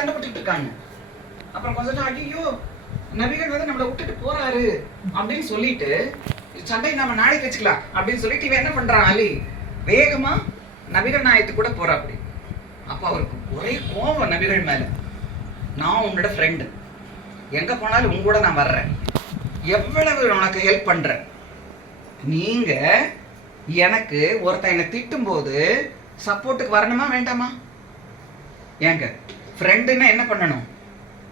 சண்டை போட்டுட்டு இருக்காங்க. அப்புறம் கொஞ்சம் ஐயோ நபிகள் வந்து நம்மளை விட்டுட்டு போறாரு அப்படின்னு சொல்லிட்டு சண்டை நம்ம நாளைக்கு வச்சுக்கலாம் அப்படின்னு சொல்லிட்டு இவன் என்ன பண்றான், அலி வேகமா நபிகள் நாயத்துக்கு கூட போறா. அப்படி அப்ப அவருக்கு ஒரே கோபம் நபிகள் மேல. நான் உன்னோட ஃப்ரெண்டு, எங்க போனாலும் உங்க கூட நான் வர்றேன், எவ்வளவு உனக்கு ஹெல்ப் பண்றேன். நீங்க எனக்கு ஒருத்தன் என்னை திட்டும் போது சப்போர்ட்டுக்கு வரணுமா வேண்டாமா? ஏங்க ஃப்ரெண்டுன்னா என்ன பண்ணணும்?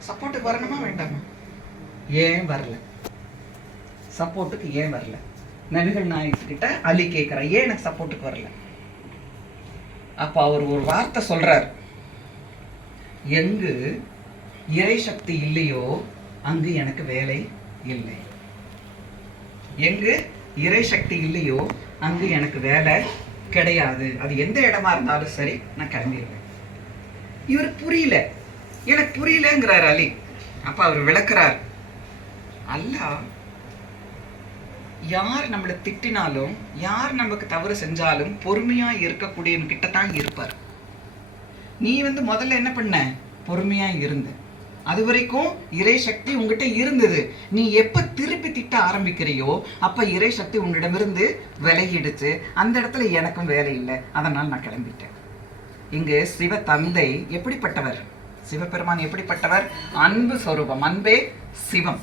சப்போர்ட்டுக்கு வரணுமா வேண்டாமா? ஏன் வரல? சப்போர்ட்டுக்கு ஏன் வரல? நபிகள் நாயகத்துக்கிட்ட அலி கேட்கிற, ஏன் எனக்கு சப்போர்ட்டுக்கு வரல? அப்ப அவர் ஒரு வார்த்தை சொல்றார், எங்கு இறை சக்தி இல்லையோ அங்கு எனக்கு வேலை இல்லை. எங்கு இறை சக்தி இல்லையோ அங்கு எனக்கு வேலை கிடையாது. அது எந்த இடமா இருந்தாலும் சரி, நான் கிளம்பிடுவேன். இவருக்கு புரியல, எனக்கு புரியலங்கிறார் அலி. அப்ப அவர் விளக்குறார், அல்லாஹ் யார் நம்மளை திட்டினாலும், யார் நமக்கு தவறு செஞ்சாலும் பொறுமையா இருக்கக்கூடியவன் கிட்ட தான் இருப்பார். நீ வந்து முதல்ல என்ன பண்ண? பொறுமையா இருந்த. அது வரைக்கும் இறை சக்தி உங்ககிட்ட இருந்தது. நீ எப்ப திருப்பி திட்ட ஆரம்பிக்கிறியோ அப்ப இறை சக்தி உன்னிடமிருந்து விலகிடுச்சு. அந்த இடத்துல எனக்கும் வேலை இல்லை, அதனால் நான் கிளம்பிட்டேன். இங்கு சிவ தந்தை எப்படிப்பட்டவர்? சிவபெருமான் எப்படிப்பட்டவர்? அன்பு சொரூபம், அன்பே சிவம்.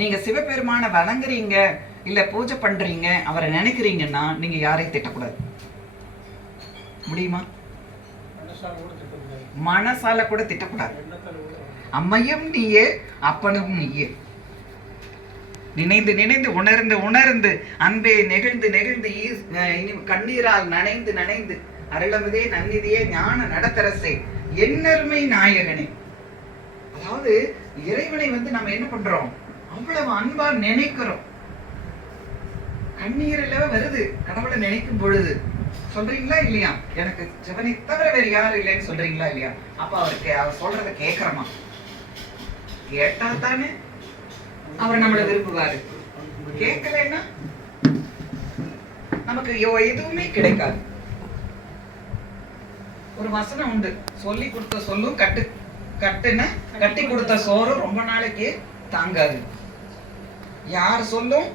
நீங்க சிவபெருமான வணங்குறீங்க, இல்ல பூஜை பண்றீங்க, அவரை நினைக்கிறீங்கன்னா நீங்க யாரையும் திட்டக்கூடாது. முடியுமா? மனசால கூட திட்டக்கூடாது. அம்மையும் நீயே, அப்பனும் நீயே. நினைந்து நினைந்து உணர்ந்து உணர்ந்து அன்பே நெகிழ்ந்து நெகிழ்ந்து கண்ணீரால் நனைந்து நனைந்து அருளமுதே நன்னிதியே ஞான நடத்தரசே என்னருமை நாயகனே. அதாவது இறைவனை வந்து நம்ம என்ன பண்றோம்? அவ்வளவு அன்பா நினைக்கிறோம். கண்ணீரில் வருது கடவுளை நினைக்கும் பொழுது. சொல்றீங்களா இல்லையா? எனக்கு சிவனை தவிர வேறு யாரும் இல்லைன்னு சொல்றீங்களா இல்லையா? அப்ப அவருக்கு அவர் சொல்றதை கேட்கிறோமா? கேட்டா தானே அவர் நம்மளை விரும்புவாரு. கேட்கலன்னா நமக்கு எதுவுமே கிடைக்காது. ஒரு வசனம் உண்டு, சொல்லி கொடுத்த சொல்லும் கட்டி கொடுத்த சோறும் ரொம்ப நாளைக்கு தாங்காது. யார் சொல்லும்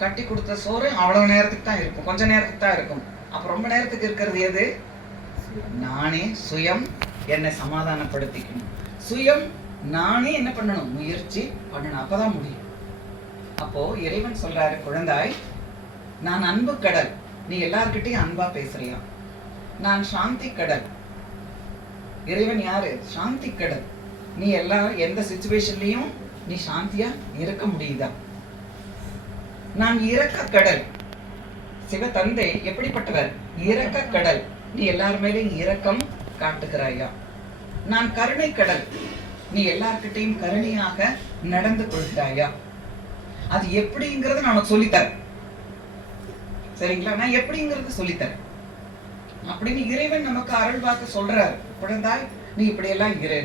கட்டி கொடுத்த சோறு அவ்வளவு நேரத்துக்கு தான் இருக்கும், கொஞ்ச நேரத்துக்கு தான் இருக்கும். அப்ப ரொம்ப நேரத்துக்கு இருக்கிறது எது? நானே சுயம் என்னை சமாதானப்படுத்திக்கணும். சுயம் நானே என்ன பண்ணணும்? முயற்சி பண்ணணும். அப்பதான் முடியும். அப்போ இறைவன் சொல்றாரு, குழந்தாய் நான் அன்பு கடல், நீ எல்லார்கிட்டையும் அன்பா பேசுறியா? நான் சாந்தி கடல். இறைவன் யாரு? சாந்தி கடல். நீ எல்லாரும் எந்த சிச்சுவேஷன்லயும் நீ சாந்தியா இருக்க முடியுதா? நான் இரக்க கடல். சிவ தந்தை எப்படிப்பட்டவர்? இரக்க கடல். நீ எல்லார் மேலேயும் இரக்கம் காட்டுகிறாயா? நான் கருணை கடல். நீ எல்லார்கிட்டையும் கருணையாக நடந்து கொள்கிறாயா? அது எப்படிங்கிறத நான் சொல்லித்தரேன். சரிங்களா? நான் எப்படிங்கிறது சொல்லித்தரேன் அப்படின்னு இறைவன் நமக்கு அருள் வாக்கு சொல்றாரு. குழந்தாய் நீ இப்படி எல்லாம் இரு.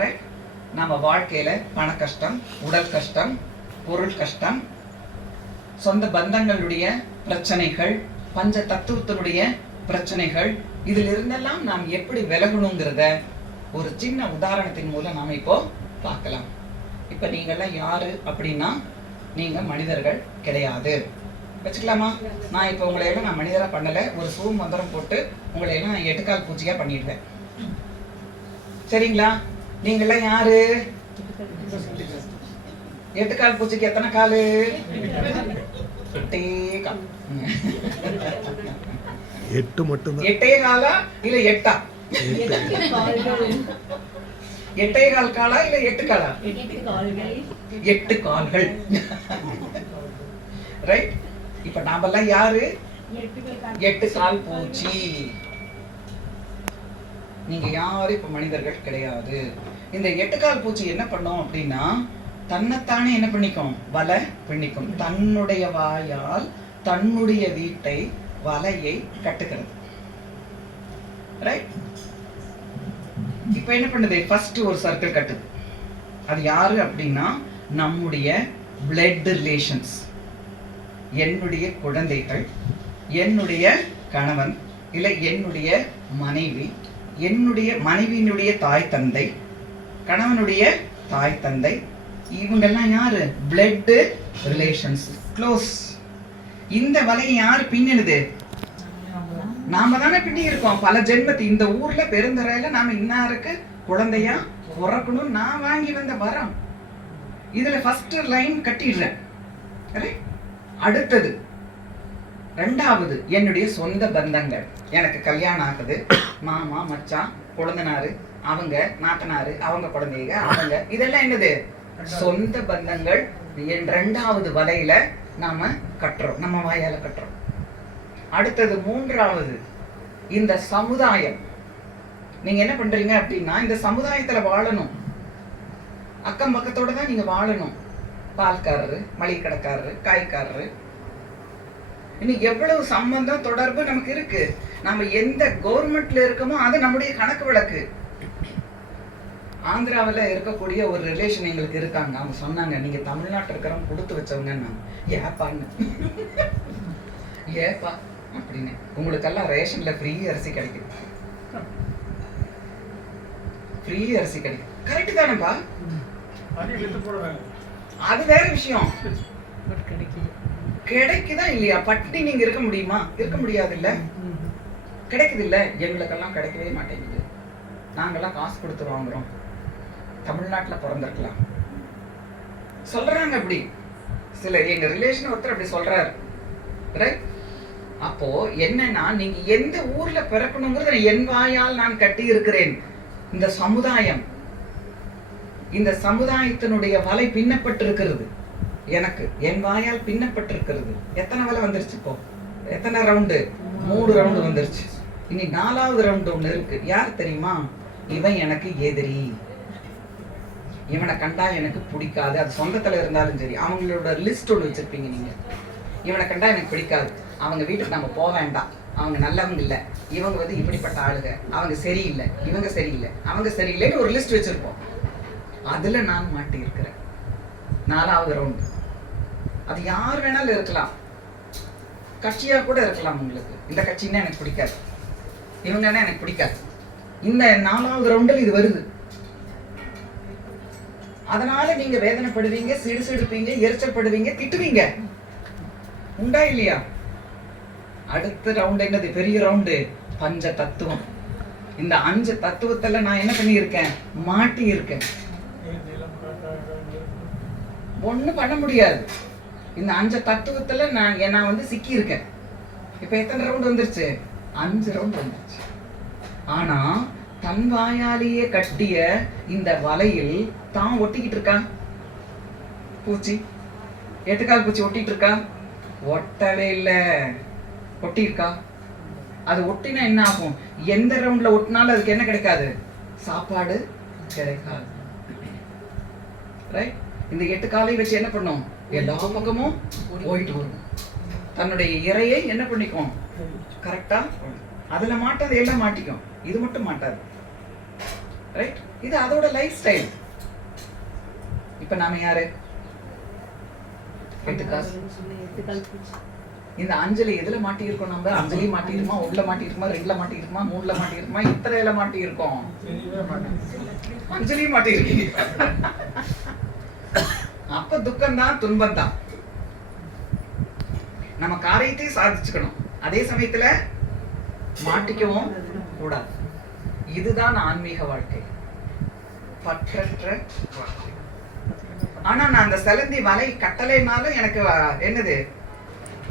ரைட்? நம்ம வாழ்க்கையில பண கஷ்டம், உடல் கஷ்டம், பொருள் கஷ்டம், சொந்த பந்தங்களுடைய பிரச்சனைகள், பஞ்ச தத்துவத்தினுடைய பிரச்சனைகள், இதில் இருந்தெல்லாம் நாம் எப்படி விலகணுங்கிறத ஒரு சின்ன உதாரணத்தின் மூலம் நாம இப்போ பார்க்கலாம். இப்ப நீங்கெல்லாம் யாரு அப்படின்னா, நீங்க மனிதர்கள் கிடையாது. வச்சுக்கலாமா? நான் இப்ப உங்களை எல்லாம் நான் மனிதரா பண்ணல, ஒரு மந்திரம் போட்டு உங்களை எல்லாம் நான் 8 கால் பூச்சியா பண்ணிடுவேன். சரிங்களா? நீங்கெல்லாம் யாரு? 8 கால் பூச்சிக்கு எத்தனை காலு? 8 கால். 8 மட்டும் தான். 8 காலா இல்ல 8ஆ? 8 கால் காலா இல்ல 8 காலா? 8 கால்கள். ரைட்? இப்ப நாமெல்லாம் யாரு? 8 கால் பூச்சி. நீங்க யாரும் இப்ப மனிதர்கள் கிடையாது. இந்த 8 கால் பூச்சி என்ன பண்ணும் அப்படின்னா, தன்னைத்தானே என்ன பண்ணிக்கும்? வலை பின்னிக்கும். தன்னுடைய வாயால் தன்னுடைய வீட்டை வலையை கட்டுகிறது. ரைட்? இப்ப என்ன பண்ணுது? ஃபர்ஸ்ட் ஒரு சர்க்கிள் கட்டுது. அது யாரு அப்படின்னா, நம்முடைய பிளட் ரிலேஷன்ஸ். என்னுடைய குழந்தைகள், என்னுடைய கணவன், இல்லை என்னுடைய மனைவி, என்னுடைய மனைவியினுடைய தாய் தந்தை, கணவனுடைய தாய் தந்தை, இவங்கெல்லாம் யாரு? Blood relations, close. இந்த வலையை யார் பின்னுது? நாம தானே பின்னி இருக்கோம். பல ஜென்மத்து இந்த ஊர்ல பெருந்தரையில நாம இன்னாருக்கு குழந்தையா பிறக்கணும் நான் வாங்கி வந்த வரம். இதுல ஃபர்ஸ்ட் லைன் கட்டிடுறேன். அடுத்தது ரெண்டாவது என்னுடைய சொந்த பந்தங்கள். எனக்கு கல்யாணம் ஆகுது, மாமா மச்சான் குழந்தனாரு, அவங்க நாத்தனாரு, அவங்க குழந்தைங்க, அவங்க, இதெல்லாம் என்னது? சொந்த பந்தங்கள். என் ரெண்டாவது வலையில நாம கட்டுறோம், நம்ம வாயால கட்டுறோம். அடுத்தது மூன்றாவது இந்த சமுதாயம். நீங்க என்ன பண்றீங்க அப்படின்னா, இந்த சமுதாயத்துல வாழணும், அக்கம் பக்கத்தோட தான் நீங்க வாழணும். பால்காரரு, மளிகை கடைக்காரரு, காய்காரரு, இன்னைக்கு எவ்வளவு சம்பந்தம் தொடர்பு நமக்கு இருக்கு. நம்ம எந்த கவர்மெண்ட்ல இருக்கோமோ அது நம்முடைய கணக்கு வழக்கு. ஆந்திராவில் இருக்கக்கூடிய ஒரு ரிலேஷன் எங்களுக்கு இருக்காங்க. அவங்க சொன்னாங்க, நீங்க தமிழ்நாட்டில் இருக்கிறவங்க கொடுத்து வச்சவங்க. ஏப்பான்னு ஏப்பா அப்படின்னு, உங்களுக்கெல்லாம் ரேஷன்ல ஃப்ரீ அரிசி கிடைக்குது, ஃப்ரீ அரிசி கிடைக்கும். கரெக்ட் தானேப்பா? அது வேற விஷயம். கிடைக்குதா இல்லையா? பட்டி நீங்க இருக்க முடியுமா? இருக்க முடியாது இல்ல. கிடைக்குது இல்ல. எங்களுக்கெல்லாம் கிடைக்கவே மாட்டேங்குது. நாங்கெல்லாம் காசு கொடுத்து வாங்குறோம். தமிழ்நாட்டுல பிறந்திருக்கலாம் சொல்றாங்க. அப்படி சில எங்க ரிலேஷன் ஒருத்தர் அப்படி சொல்றாரு. ரைட்? அப்போ என்னன்னா, நீங்க எந்த ஊர்ல பிறக்கணுங்கிறது என் வாயால் நான் கட்டி இருக்கிறேன். இந்த சமுதாயம், இந்த சமுதாயத்தினுடைய வலை பின்னப்பட்டிருக்கிறது. எனக்கு என் வாயால் பின்னப்பட்டிருக்கிறது. எத்தனை வலை வந்துருச்சு இப்போ? எத்தனை ரவுண்டு? 3 ரவுண்டு வந்துருச்சு. இனி 4வது ரவுண்டு ஒண்ணு இருக்கு. யார் தெரியுமா? இவன் எனக்கு எதிரி, இவனை கண்டா எனக்கு பிடிக்காது. அது சொந்தத்துல இருந்தாலும் சரி. அவங்களோட லிஸ்ட் ஒன்று வச்சிருப்பீங்க நீங்க. இவனை கண்டா எனக்கு பிடிக்காது, அவங்க வீட்டுக்கு நம்ம போக வேண்டாம், அவங்க நல்லவங்க இல்லை, இவங்க வந்து இப்படிப்பட்ட ஆளுங்க, அவங்க சரியில்லை, இவங்க சரியில்லை, அவங்க சரியில்லைன்னு ஒரு லிஸ்ட் வச்சிருப்போம். அதுல நான் மாட்டி இருக்கிறேன். 4வது ரவுண்டு. அது யார் வேணாலும் இருக்கலாம், கட்சியா கூட இருக்கலாம். உங்களுக்கு இந்த கட்சின்னா எனக்கு பிடிக்காது, இவங்கன்னா எனக்கு பிடிக்காது. இந்த 4வது ரவுண்டில் இது வருது. அதனால நீங்க வேதனைப்படுவீங்க, சிடுசிடுப்பீங்க, எரிச்சல்படுவீங்க, திட்டுவீங்க. உண்டா இல்லையா? அடுத்த ரவுண்ட் என்னது? பெரிய ரவுண்டு, பஞ்ச தத்துவம். இந்த 5 தத்துவத்துல நான் என்ன பண்ணியிருக்கேன்? மாட்டி இருக்கேன். ஒண்ணும் பண்ண முடியாது. இந்த 5 தத்துவத்துல நான் வந்து சிக்கி இருக்கேன். இப்ப எத்தனை ரவுண்ட் வந்துருச்சு? 5 ரவுண்ட் வந்துருச்சு. ஆனா தன் வாயாலேயே கட்டிய இந்த வலையில் தான் ஒட்டிக்கிட்டு இருக்கா பூச்சி. 8 கால் பூச்சி ஒட்டிட்டு இருக்கா? ஒட்டவே இல்லை. ஒட்டி இருக்கா? அது ஒட்டினா என்ன ஆகும்? எந்த ரவுண்ட்ல ஒட்டினாலும் அதுக்கு என்ன கிடைக்காது? சாப்பாடு கிடைக்காது. ரைட்? இந்த 8 காலை வச்சு என்ன பண்ணும்? எல்லா பக்கமும் போயிட்டு வரும். தன்னுடைய இறையை என்ன பண்ணிக்கும்? கரெக்டா அதுல மாட்டாது, எல்லாம் மாட்டிக்கும். இது மட்டும் மாட்டாது. ரைட்? இது அதோட லைஃப் ஸ்டைல். இப்ப நாம யாரு? 8 காசு. இந்த 5ல எதுல மாட்டி இருக்கோம்? நம்ம 5லயே மாட்டி இருக்குமா? 1ல மாட்டி இருக்குமா? 2ல மாட்டி இருக்குமா? 3ல மாட்டி இருக்குமா? இத்தனையில மாட்டி இருக்கோம். 5லயும் மாட்டி இருக்கீங்க. அப்ப துக்கம் தான், துன்பம் தான். நம்ம காரியத்தை சாதிச்சுக்கணும், அதே சமயத்துல மாட்டிக்கவும் கூடாது. இதுதான் ஆன்மீக வாழ்க்கை, பற்றற்ற வாழ்க்கை. ஆனா நான் அந்த செலந்தி வலை கட்டலைனாலும் எனக்கு என்னது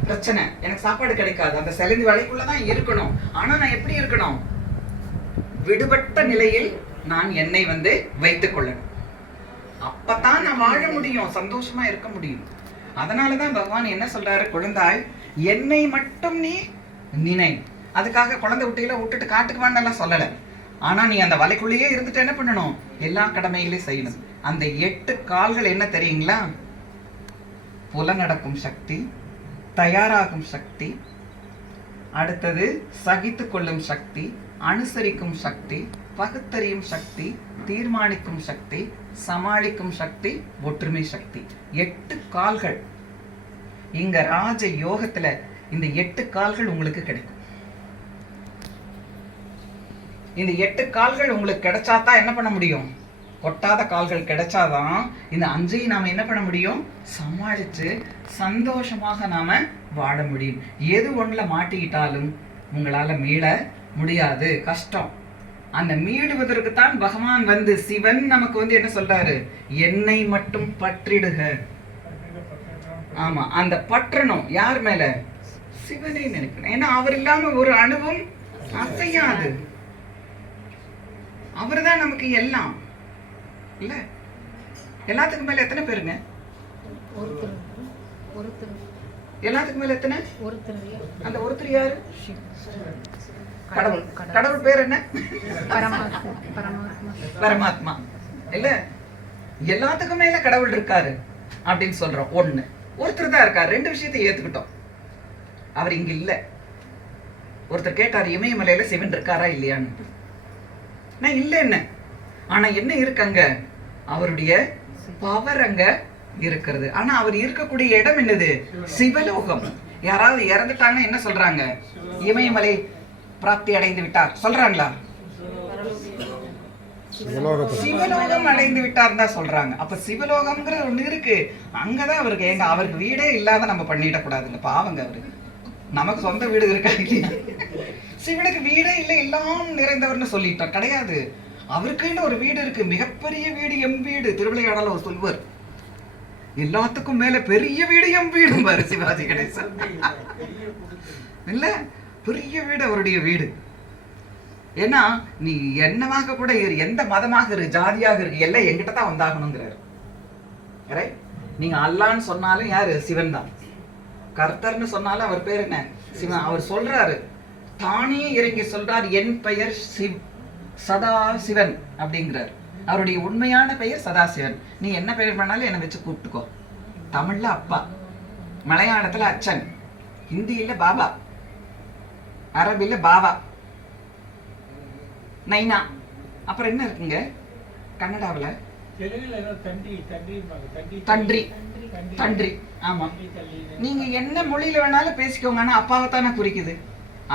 பிரச்சனை? எனக்கு சாப்பாடு கிடைக்காது. அந்த செலந்தி வலைக்குள்ளதான் இருக்கணும். ஆனா நான் எப்படி இருக்கணும்? விடுபட்ட நிலையில் நான் என்னை வந்து வைத்துக் கொள்ளணும். அப்பதான் நான் வாழ முடியும், சந்தோஷமா இருக்க முடியும். அதனாலதான் பகவான் என்ன சொல்றாரு? குழந்தாய், என்னை மட்டும் நீ நினை. அதுக்காக குழந்தை குட்டியில விட்டுட்டு காட்டுக்கு வேண்டாம் சொல்லல. ஆனா நீ அந்த வலைக்குள்ளேயே இருந்துட்டு என்ன பண்ணணும்? எல்லா கடமைகளையும் செய்யணும். அந்த 8 கால்கள் என்ன தெரியுங்களா? புலநடக்கும் சக்தி, தயாராகும் சக்தி, அடுத்தது சகித்து கொள்ளும் சக்தி, அனுசரிக்கும் சக்தி, பகுத்தறியும் சக்தி, தீர்மானிக்கும் சக்தி, சமாளிக்கும் சக்தி, ஒற்றுமை சக்தி. 8 கால்கள். இங்க ராஜ யோகத்துல இந்த 8 கால்கள் உங்களுக்கு கிடைக்கும். இந்த 8 கால்கள் உங்களுக்கு கிடைச்சாதான் என்ன பண்ண முடியும்? கொட்டாத கால்கள் கிடைச்சாதான் இந்த 5ஐயும் நாம என்ன பண்ண முடியும்? சமாளிச்சு சந்தோஷமாக நாம வாழ முடியும். எது ஒண்ணுல மாட்டிக்கிட்டாலும் உங்களால மீள முடியாது, கஷ்டம். அந்த மீளுவதற்கு தான் பகவான் வந்து சிவன் நமக்கு வந்து என்ன சொல்றாரு? என்னை மட்டும் பற்றிடுக. ஆமா, அந்த பற்றணும் யார் மேல? சிவனை நினைக்கணும். ஏன்னா அவர் இல்லாம ஒரு அணுவும் அசையாது. அவர்தான் நமக்கு எல்லாம் இல்ல. எல்லாத்துக்கும் மேல எத்தனை பேருங்க? எல்லாத்துக்கும் மேல எத்தனை? அந்த ஒருத்தர் யாரு? கடவுள். கடவுள் பேர் என்ன? பரமாத்மா இல்ல. எல்லாத்துக்கும் மேல கடவுள் இருக்காரு அப்படின்னு சொல்றோம். ஒருத்தர் தான் இருக்காரு. 2 விஷயத்தை ஏத்துக்கிட்டோம். அவர் இங்க இல்ல. ஒருத்தர் கேட்டாரு, இமயமலையில சிவன் இருக்காரா இல்லையான்னு. நான் இல்ல என்ன, ஆனா என்ன இருக்காங்க? அவருடைய பவர் அங்க இருக்கிறது. ஆனா அவர் இருக்கக்கூடிய இடம் என்னது? சிவலோகம். யாராவது இறந்துட்டாங்கன்னா என்ன சொல்றாங்க? இமயமலை பிராப்தி அடைந்து விட்டார் சொல்றாங்களா? சிவலோகம் அடைந்து விட்டார் தான் சொல்றாங்க. அப்ப சிவலோகம்ங்கிறது ஒண்ணு இருக்கு, அங்கதான் அவருக்கு. எங்க அவருக்கு வீடே இல்லாத நம்ம பண்ணிட கூடாதுங்க, பாவங்க அவரு. நமக்கு சொந்த வீடு இருக்கா இல்லையா? சிவனுக்கு வீடே இல்லை, எல்லாம் நிறைந்தவர்னு சொல்லிட்டோம். கிடையாது, அவருக்குன்னு ஒரு வீடு இருக்கு, மிகப்பெரிய வீடு, எம் வீடு. திருவிளையாடல ஒரு சொல்வர், எல்லாத்துக்கும் மேல பெரிய வீடு எம் வீடு பாரு சிவாஜி கணேசன். இல்ல, பெரிய வீடு அவருடைய வீடு. ஏன்னா நீ என்னவாக கூட இரு, எந்த மதமாக இரு, ஜாதியாக இருக்கு, எல்லாம் என்கிட்ட தான் வந்தாகணுங்கிறாரு. நீங்க அல்லான்னு சொன்னாலும் யாரு? சிவன் தான். கர்த்தர்னு சொன்னாலும் அவர் பேர் என்ன? சிவன். அவர் சொல்றாரு, தானே இறங்கி சொல்றார், என் பெயர் சதா சிவன் அப்படிங்கிறார். அவருடைய உண்மையான பெயர் சதாசிவன். நீ என்ன பெயர் பண்ணாலும் என்னை வச்சு கூப்பிட்டுக்கோ. தமிழ்ல அப்பா, மலையாளத்துல அச்சன், ஹிந்தியில பாபா, அரபில பாபா, நைனா, அப்புறம் என்ன இருக்குங்க கன்னடாவில்? தன்றி. தன்றி. ஆமா, நீங்க என்ன மொழியில வேணாலும் பேசிக்கோங்க, ஆனா அப்பாவைத்தானே குறிக்குது.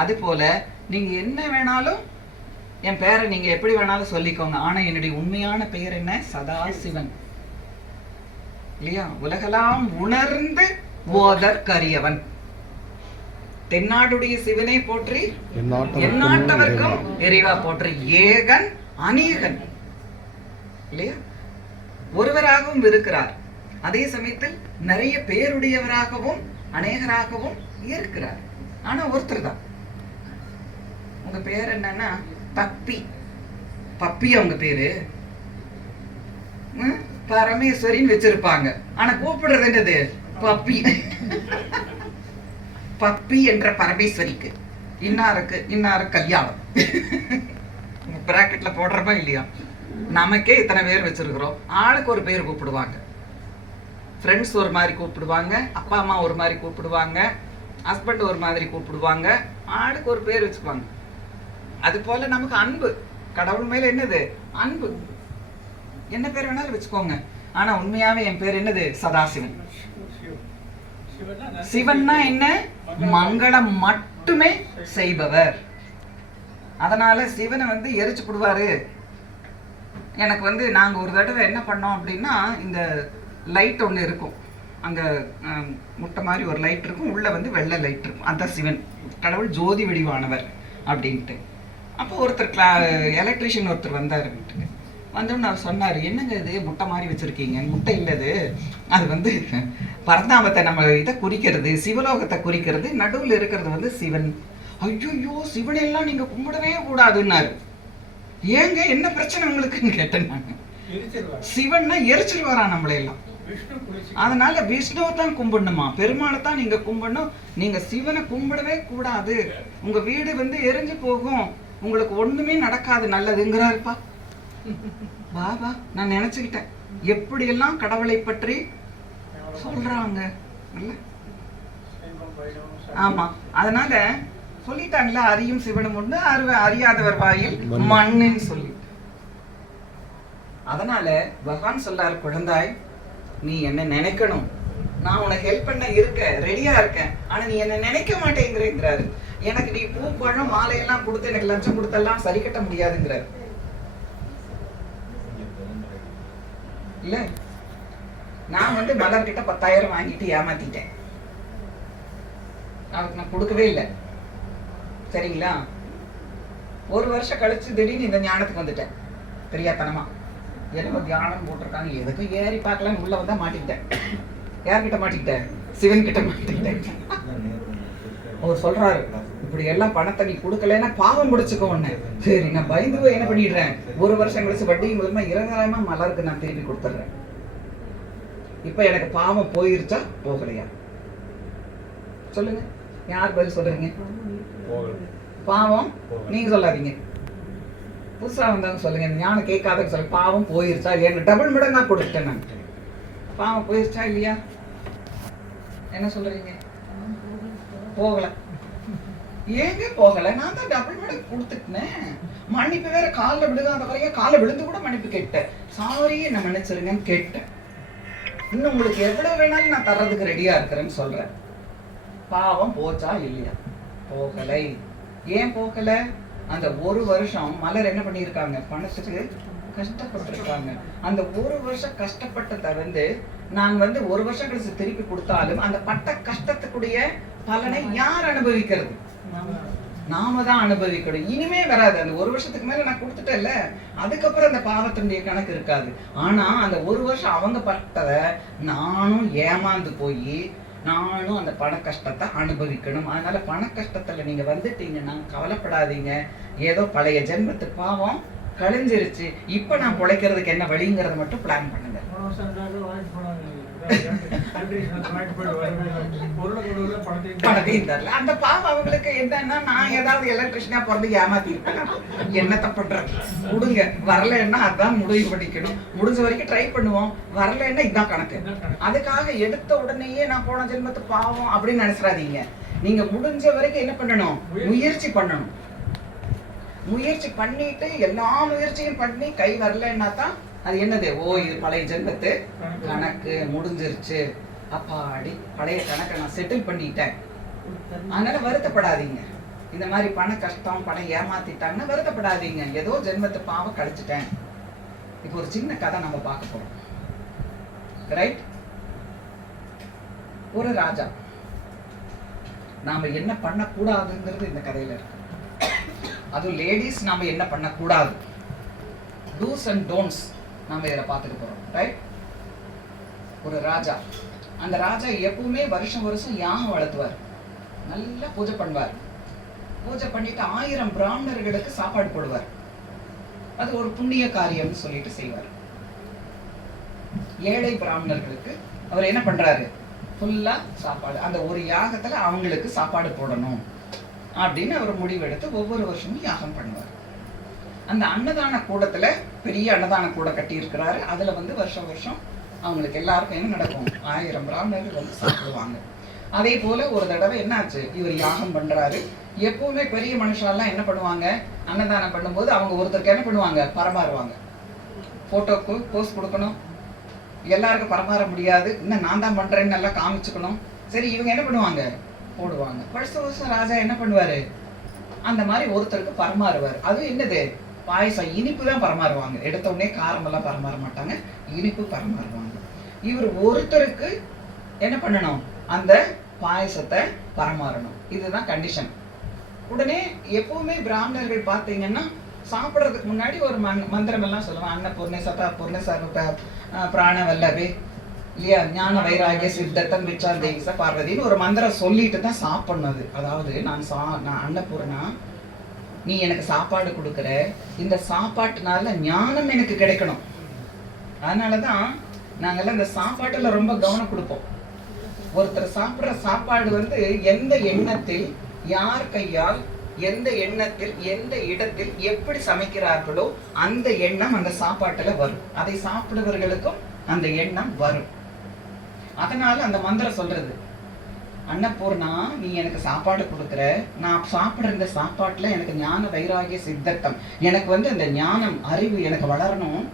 அது போல நீங்க என்ன வேணாலும், என் பேரை நீங்க எப்படி வேணாலும் சொல்லிக்கோங்க, ஆனா என்னுடைய உண்மையான பெயர் என்ன? சதாசிவன். இல்லையா? உலகெல்லாம் உணர்ந்து ஓதற்கரியவன், தென்னாடுடைய சிவனை போற்றி, எந்நாட்டவர்க்கும் இறைவா போற்றி, ஏகன் அநேகன். இல்லையா? ஒருவராகவும் இருக்கிறார், அதே சமயத்தில் நிறைய பேருடையவராகவும் அநேகராகவும் இருக்கிறார். ஆனா ஒருத்தர் தான். உங்க பேர் என்னன்னா பப்பி. பப்பி அவங்க பேரு. பரமேஸ்வரின்னு வச்சிருப்பாங்க, ஆனா கூப்பிடுறது என்னது? பப்பி. பப்பி என்ற பரமேஸ்வரிக்கு இன்னாருக்கு கல்யாணம். பிராக்கெட்ல போடுறப்பா இல்லையா? நமக்கே இத்தனை பேர் வச்சிருக்கிறோம், ஆளுக்கு ஒரு பேர் கூப்பிடுவாங்க. ஃப்ரெண்ட்ஸ் ஒரு மாதிரி கூப்பிடுவாங்க, அப்பா அம்மா ஒரு மாதிரி கூப்பிடுவாங்க, ஹஸ்பண்ட் ஒரு மாதிரி கூப்பிடுவாங்க, ஆளுக்கு ஒரு பேர் வச்சுக்குவாங்க. அது போல நமக்கு அன்பு, கடவுள் மேல என்னது? அன்பு. என்ன பேர் வேணாலும் வச்சுக்கோங்க, ஆனா உண்மையாவே என் பேர் என்னது? சதாசிவன். சிவன்னா என்ன? மங்களம் மட்டுமே செய்பவர். அதனால சிவனை வந்து எரிச்சு போடுவாரு. எனக்கு வந்து நாங்க ஒரு தடவை என்ன பண்ணோம் அப்படின்னா, இந்த லைட் ஒண்ணு இருக்கும், அங்க முட்டை மாதிரி ஒரு லைட் இருக்கும், உள்ள வந்து வெள்ளை லைட் இருக்கும், அதான் சிவன். கடவுள் ஜோதி வடிவானவர் அப்படின்ட்டு. அப்போ ஒருத்தர் எலக்ட்ரிஷியன் ஒருத்தர் வந்தார் வீட்டுக்கு. வந்தோன்னு அவர் சொன்னார், என்னங்க இது முட்டை மாதிரி வச்சுருக்கீங்க? முட்டை இல்லது, அது வந்து பரந்தாமத்தை நம்ம இதை குறிக்கிறது, சிவலோகத்தை குறிக்கிறது, நடுவில் இருக்கிறது வந்து சிவன். ஐயோ, சிவனெல்லாம் நீங்கள் கும்பிடவே கூடாதுன்னாரு. ஏங்க, என்ன பிரச்சனை உங்களுக்குன்னு கேட்டேன் நான். சிவன்னா எரிச்சிருவாரா நம்மளையெல்லாம். அதனால விஷ்ணுவை தான் கும்பிடணுமா, பெருமாளை தான் நீங்க கும்பிடணும். நீங்க சிவனை கும்பிடவே கூடாது, உங்க வீடு வந்து எரிஞ்சு போகும், உங்களுக்கு ஒண்ணுமே நடக்காது நல்லதுங்கிறாருப்பா. பாபா, நான் நினைச்சுக்கிட்டேன், எப்படியெல்லாம் கடவுளை பற்றி சொல்றாங்க. ஆமா, அதனால சொல்லிட்டாங்களா, அறியும் சிவனும் ஒண்ணு, அறியாதவர் வாயில் மண்ணுன்னு சொல்லி. அதனால பகவான் சொல்றாரு, குழந்தாய் நீ என்ன நினைக்கணும், நான் உனக்கு ஹெல்ப் பண்ண இருக்கேன், ரெடியா இருக்கேன், ஆனா நீ என்ன நினைக்க மாட்டேங்கிறாரு. எனக்கு நீ பூ பழம் மாலையெல்லாம் கொடுத்து எனக்கு லஞ்சம் கொடுத்தெல்லாம் சரி கட்ட முடியாதுங்கிறார். இல்ல நான் மலர்கிட்ட 10,000 வாங்கிட்டு ஏமாத்திட்டேன், அவருக்கு நான் கொடுக்கவே இல்லை. சரிங்களா? ஒரு வருஷம் கழிச்சு திடீர்னு இந்த ஞானத்துக்கு வந்துட்டேன். தெரியாதனமா எனக்கு தியானம் போட்டிருக்காங்க, எதுக்கு ஏறி பார்க்கலாம் உள்ள வந்தா மாட்டிக்கிட்டேன். யார்கிட்ட மாட்டிக்கிட்டேன்? சிவன் கிட்ட மாட்டிக்கிட்டேன். அவர் சொல்றாரு, இப்படி எல்லாம் பணத்தை நீ கொடுக்கலன்னா பாவம் பிடிச்சுக்கோ ஒண்ணு. சரி, நான் பயந்து போய் என்ன பண்ணிடுறேன், ஒரு வருஷம் கழிச்சு வட்டி மூலமா 20,000 மலருக்கு நான் திருப்பி கொடுத்துட்றேன். இப்ப எனக்கு பாவம் போயிருச்சா போகலையா? சொல்லுங்க, யார் பதில் சொல்றீங்க? பாவம் நீங்க சொல்லாதீங்க, புதுசா வந்தாங்க சொல்லுங்க. ஞானம் கேட்காத சொல்ல, பாவம் போயிருச்சா இல்லையா? டபுள் மடங்கா கொடுத்துட்டேன் நான். பாவம் போயிருச்சா இல்லையா? என்ன சொல்றீங்க? போகல. ஏங்க போகல? நான் தான் டபுள் மடங்கு கொடுத்துட்டேன். மன்னிப்பு வேற காலில் விழுகாத வரைக்கும் காலை விழுந்து கூட மன்னிப்பு கேட்டேன். சாரி, என்ன மன்னிச்சிருங்கன்னு கேட்டேன். இன்னும் உங்களுக்கு எவ்வளவு வேணாலும் நான் தர்றதுக்கு ரெடியா இருக்கிறேன்னு சொல்றேன். பாவம் போச்சா இல்லையா? போகலை. ஏன் போகல? அந்த ஒரு வருஷம் மலர் என்ன பண்ணியிருக்காங்க, பணத்துக்கு கஷ்டப்பட்டிருக்காங்க. அந்த ஒரு வருஷம் கஷ்டப்பட்டதை நான் ஒரு வருஷம் கழிச்சு திருப்பி கொடுத்தாலும் அந்த பட்ட கஷ்டத்துக்குடைய பலனை யார் அனுபவிக்கிறது? நாம தான் அனுபவிக்கணும். இனிமே வராது. அந்த ஒரு வருஷத்துக்கு மேல நான் கொடுத்துட்டேன்ல, அதுக்கப்புறம் அந்த பாவத்தினுடைய கணக்கு இருக்காது. ஆனா அந்த ஒரு வருஷம் அவங்க பட்டதை நானும் ஏமாந்து போய் நானும் அந்த பண கஷ்டத்தை அனுபவிக்கணும். அதனால பண கஷ்டத்துல நீங்க வந்துட்டீங்கன்னா கவலைப்படாதீங்க. ஏதோ பழைய ஜென்மத்து பாவம் கழிஞ்சிருச்சு, இப்ப நான் பிழைக்கிறதுக்கு என்ன வழிங்கிறத மட்டும் பிளான் பண்ணுங்க. அந்த பாவம் அவங்களுக்கு என்னன்னா, நான் ஏதாவது எலக்ட்ரிஷனா பிறந்து ஏமாத்தி இருப்பேன், என்னத்த பண்றேன், கொடுங்க. வரலன்னா அதான் முடிவு பண்ணிக்கணும். முடிஞ்ச வரைக்கும் ட்ரை பண்ணுவோம், வரலன்னா இதான் கணக்கு. அதுக்காக எடுத்த உடனேயே நான் போன ஜென்மத்து பாவம் அப்படின்னு நினைச்சிடாதீங்க. நீங்க முடிஞ்ச வரைக்கும் என்ன பண்ணணும், முயற்சி பண்ணணும். முயற்சி பண்ணிட்டு எல்லா முயற்சியும் பண்ணி கை வரலன்னா தான் அது என்னது, ஓ இது பழைய ஜென்மத்து கணக்கு முடிஞ்சிருச்சு, அப்பாடி பழைய கணக்கை நான் செட்டில் பண்ணிட்டேன். அதனால வருத்தப்படாதீங்க. இந்த மாதிரி பண கஷ்டம் பணம் ஏமாத்திட்டாங்கன்னா வருத்தப்படாதீங்க. ஏதோ ஜென்மத்து பாவம் கழிச்சிட்டேன். இப்போ ஒரு சின்ன கதை நம்ம பார்க்க போறோம். ரைட்? ஒரு ராஜா, நாம என்ன பண்ணக்கூடாதுங்கிறது இந்த கதையில இருக்கு. அதுவும் லேடிஸ் நாம என்ன பண்ணக்கூடாது, டூஸ் அண்ட் டோன்ட்ஸ் நாம இதில் பார்த்துட்டு போறோம். ரைட்? ஒரு ராஜா, அந்த ராஜா எப்பவுமே வருஷம் வருஷம் யாகம் வளர்த்துவார், நல்லா பூஜை பண்ணுவார். பூஜை பண்ணிட்டு 1000 பிராமணர்களுக்கு சாப்பாடு போடுவார். அது ஒரு புண்ணிய காரியம்னு சொல்லிட்டு செய்வார். ஏழை பிராமணர்களுக்கு அவர் என்ன பண்றாரு, ஃபுல்லா சாப்பாடு, அந்த ஒரு யாகத்துல அவங்களுக்கு சாப்பாடு போடணும் அப்படின்னு அவர் முடிவெடுத்து ஒவ்வொரு வருஷமும் யாகம் பண்ணுவார். அந்த அன்னதான கூடத்துல பெரிய அன்னதான கூட கட்டி இருக்கிறாரு. அதுல வருஷம் வருஷம் அவங்களுக்கு எல்லாருக்கும் என்ன நடக்கும், 1000 பிராமணர்கள் சாப்பிடுவாங்க. அதே போல ஒரு தடவை என்னாச்சு, இவர் யாகம் பண்றாரு. எப்பவுமே பெரிய மனுஷாலாம் என்ன பண்ணுவாங்க, அன்னதானம் பண்ணும்போது அவங்க ஒருத்தருக்கு என்ன பண்ணுவாங்க, பரமாறுவாங்க. போட்டோக்கு போஸ் கொடுக்கணும், எல்லாருக்கும் பரமாற முடியாது, இன்னும் நான் தான் பண்றேன்னு நல்லா காமிச்சுக்கணும். சரி, இவங்க என்ன பண்ணுவாங்க, போடுவாங்க. வருஷம் வருஷம் ராஜா என்ன பண்ணுவாரு, அந்த மாதிரி ஒருத்தருக்கு பரமாறுவார். அது என்னது, பாயசம், இனிப்பு தான் பரமாறுவாங்க. எடுத்த உடனே காரமெல்லாம் பரமாற மாட்டாங்க, இனிப்பு பரமாறுவாங்க. இவர் ஒருத்தருக்கு என்ன பண்ணணும், அந்த பாயசத்தை பரமாறணும். இதுதான் கண்டிஷன். உடனே எப்பவுமே பிராமணர்கள் பார்த்தீங்கன்னா சாப்பிட்றதுக்கு முன்னாடி ஒரு மந்திரம் எல்லாம் சொல்லுவாங்க. அன்னபூர்ணே சதா பூர்ணே சர்வ பிராண வல்லபே இல்லையா, ஞான வைராகிய சித்தத்தம் விச்சார் தேச பார்வதின்னு ஒரு மந்திரம் சொல்லிட்டு தான் சாப்பிடணும். அதாவது நான் அன்னபூர்ணா, நீ எனக்கு சாப்பாடு கொடுக்குற, இந்த சாப்பாட்டுனால ஞானம் எனக்கு கிடைக்கணும். அதனாலதான் நாங்கெல்லாம் இந்த சாப்பாட்டுல ரொம்ப கவனம் கொடுப்போம். ஒருத்தர் சாப்பிட்ற சாப்பாடு எந்த எண்ணத்தில், யார் கையால், எந்த எண்ணத்தில், எந்த இடத்தில், எப்படி சமைக்கிறார்களோ அந்த எண்ணம் அந்த சாப்பாட்டுல வரும். அதை சாப்பிடுவர்களுக்கும் அந்த எண்ணம் வரும். அதனால அந்த மந்திரம் சொல்றது, அன்னபூர்ணா நீ எனக்கு சாப்பாடு கொடுக்குற, நான் சாப்பிட்ற இந்த சாப்பாட்டுல எனக்கு ஞான வைராகிய சித்தட்டம், எனக்கு அந்த ஞானம் அறிவு எனக்கு வளரணும்.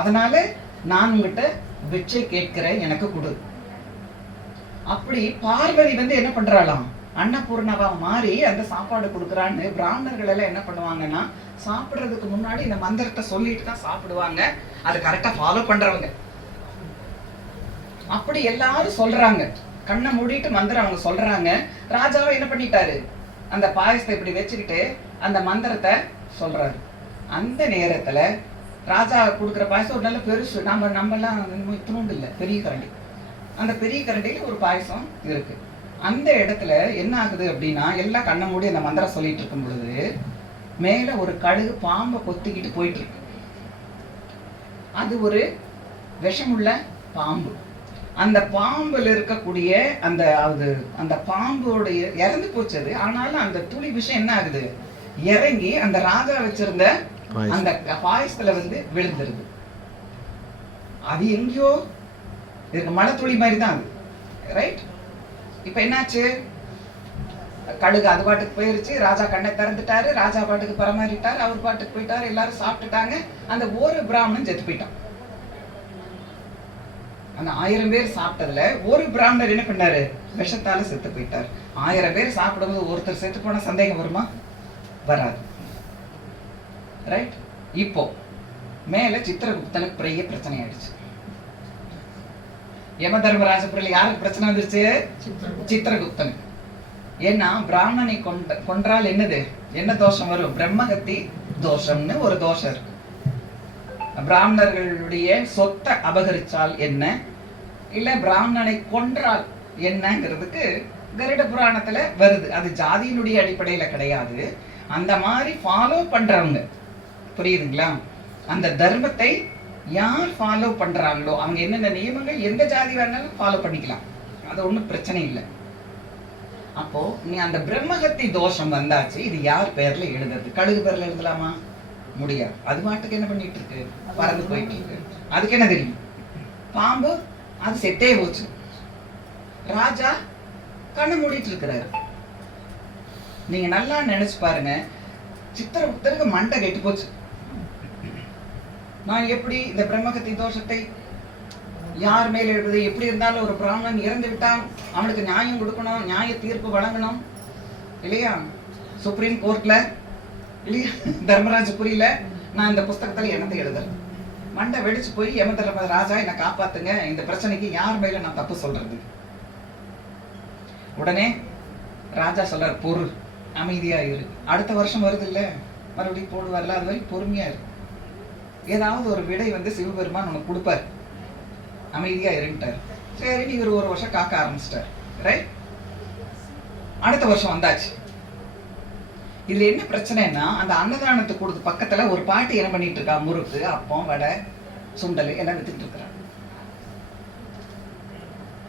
அதனால நான் உங்ககிட்ட பிச்சை கேட்கிறேன், எனக்கு கொடு அப்படி பார்வதி வந்து என்ன பண்றாளாம், அன்னபூர்ணவா மாறி அந்த சாப்பாடு கொடுக்குறான்னு பிராமணர்கள் எல்லாம் என்ன பண்ணுவாங்கன்னா, சாப்பிடுறதுக்கு முன்னாடி இந்த மந்திரத்தை சொல்லிட்டு தான் சாப்பிடுவாங்க. அது கரெக்டா ஃபாலோ பண்றவங்க. அப்படி எல்லாரும் சொல்றாங்க, கண்ணை மூடிட்டு மந்திரம் அவங்க சொல்றாங்க. ராஜாவை என்ன பண்ணிட்டாரு, அந்த பாயசத்தை இப்படி வச்சுக்கிட்டு அந்த மந்திரத்தை சொல்றாரு. அந்த நேரத்துல ராஜா கொடுக்குற பாயசம் ஒரு நல்ல பெருசு, நம்மலாம் இத்தினோண்டு இல்லை, பெரிய கரண்டி. அந்த பெரிய கரண்டியில ஒரு பாயசம் இருக்கு. அந்த இடத்துல என்ன ஆகுது அப்படின்னா, எல்லாம் கண்ணை மூடி அந்த மந்திரம் சொல்லிட்டு இருக்கும் பொழுது மேல ஒரு கழுகு பாம்பை கொத்திக்கிட்டு போயிட்டு இருக்கு. அது ஒரு விஷமுள்ள பாம்பு. அந்த பாம்புல இருக்கக்கூடிய அந்த பாம்போடைய இறந்து போச்சது. ஆனாலும் அந்த துளி விஷம் என்ன ஆகுது, இறங்கி அந்த ராஜா வச்சிருந்த அந்த பாயசத்துல வந்து விழுந்துருது. அது எங்கேயோ இருக்கு, மழை துளி மாதிரி தான் அது, ரைட்? இப்ப என்னாச்சு, கழுகு அது பாட்டுக்கு போயிருச்சு. ராஜா கண்ணை திறந்துட்டாரு, ராஜா பாட்டுக்கு பரமாறிட்டாரு, அவர் பாட்டுக்கு போயிட்டாரு, எல்லாரும் சாப்பிட்டுட்டாங்க. அந்த ஒரு பிராமணன் செத்து போயிட்டான். அந்த 1000 பேர் சாப்பிட்டதுல ஒரு பிராமணர் என்ன பண்ணாரு, விஷத்தால செத்து போயிட்டார். 1000 பேர் சாப்பிடும்போது ஒருத்தர் செத்து போன சந்தேகம் வருமா? வராது, ரைட்? இப்போ மேல சித்திரகுப்தனுக்கு பெரிய பிரச்சனை ஆயிடுச்சு. யம தர்மராஜபுரியில யாருக்கு பிரச்சனை வந்துருச்சு? சித்திரகுப்தனுக்கு. ஏன்னா பிராமணனை கொன்றால் என்னது, என்ன தோஷம் வரும்? பிரம்மகத்தி தோஷம்னு ஒரு தோஷம் இருக்கு. பிராமணர்களுடைய சொத்தை அபகரிச்சால் என்ன, இல்ல பிராமணனை கொன்றால் என்னங்கிறதுக்கு கருட புராணத்துல வருது. அது ஜாதியினுடைய அடிப்படையில கிடையாது. அந்த மாதிரி ஃபாலோ பண்றவங்க, புரியுதுங்களா? அந்த தர்மத்தை யார் ஃபாலோ பண்றாங்களோ அவங்க என்னென்ன நியமங்கள் எந்த ஜாதி வேணாலும் ஃபாலோ பண்ணிக்கலாம், அது ஒண்ணும் பிரச்சனை இல்லை. அப்போ நீ அந்த பிரம்மகத்தி தோஷம் வந்தாச்சு, இது யார் பேர்ல எழுதுறது? கழுகு பேர்ல எழுதலாமா? முடியாது. அது பாட்டுக்கு என்ன பண்ணிட்டு இருக்கு, பறந்து போயிட்டு இருக்கு. அதுக்கு என்ன தெரியும்? பாம்பு அது செத்தே போச்சு, ராஜா கண்ணு மூடிட்டு இருக்கிறாரு. நீங்க நல்லா நினைச்சு பாருங்க, சித்திரகுப்தருக்கு மண்டை கெட்டு போச்சு. நான் எப்படி இந்த பிரம்மகத்தி தோஷத்தை யார் மேல எழுதுது? எப்படி இருந்தாலும் ஒரு பிராமணன் இறந்து விட்டான், அவனுக்கு நியாயம் கொடுக்கணும், நியாய தீர்ப்பு வழங்கணும் இல்லையா? சுப்ரீம் கோர்ட்ல இல்லையா, தர்மராஜபுரியில நான் இந்த புஸ்தகத்துல என்னத்தை எழுதுறேன்? மண்டை வெடிச்சு போய் யம தர்ம ராஜா என்னை காப்பாத்துங்க, இந்த பிரச்சனைக்கு யார் மேல நான் தப்பு சொல்றது? உடனே ராஜா சொல்றார், பொருள் அமைதியா இரு, அடுத்த வருஷம் வருது இல்ல, மறுபடியும் போடுவார்ல, அது வரைக்கும் பொறுமையா இரு, ஏதாவது ஒரு விடை வந்து சிவபெருமான் உனக்கு கொடுப்பார், அமைதியா இருந்துட்டார். சரி, நீ ஒரு வருஷம் காக்க ஆரம்பிச்சிட்டார், ரைட்? அடுத்த வருஷம் வந்தாச்சு. இதுல என்ன பிரச்சனைன்னா, அந்த அன்னதானத்துக்கு கொடுத்து பக்கத்துல ஒரு பாட்டி என்ன பண்ணிட்டு இருக்கா, முறுக்கு, அப்பம், வடை, சுண்டல் எல்லாம் வித்துட்டு இருக்கிறாங்க.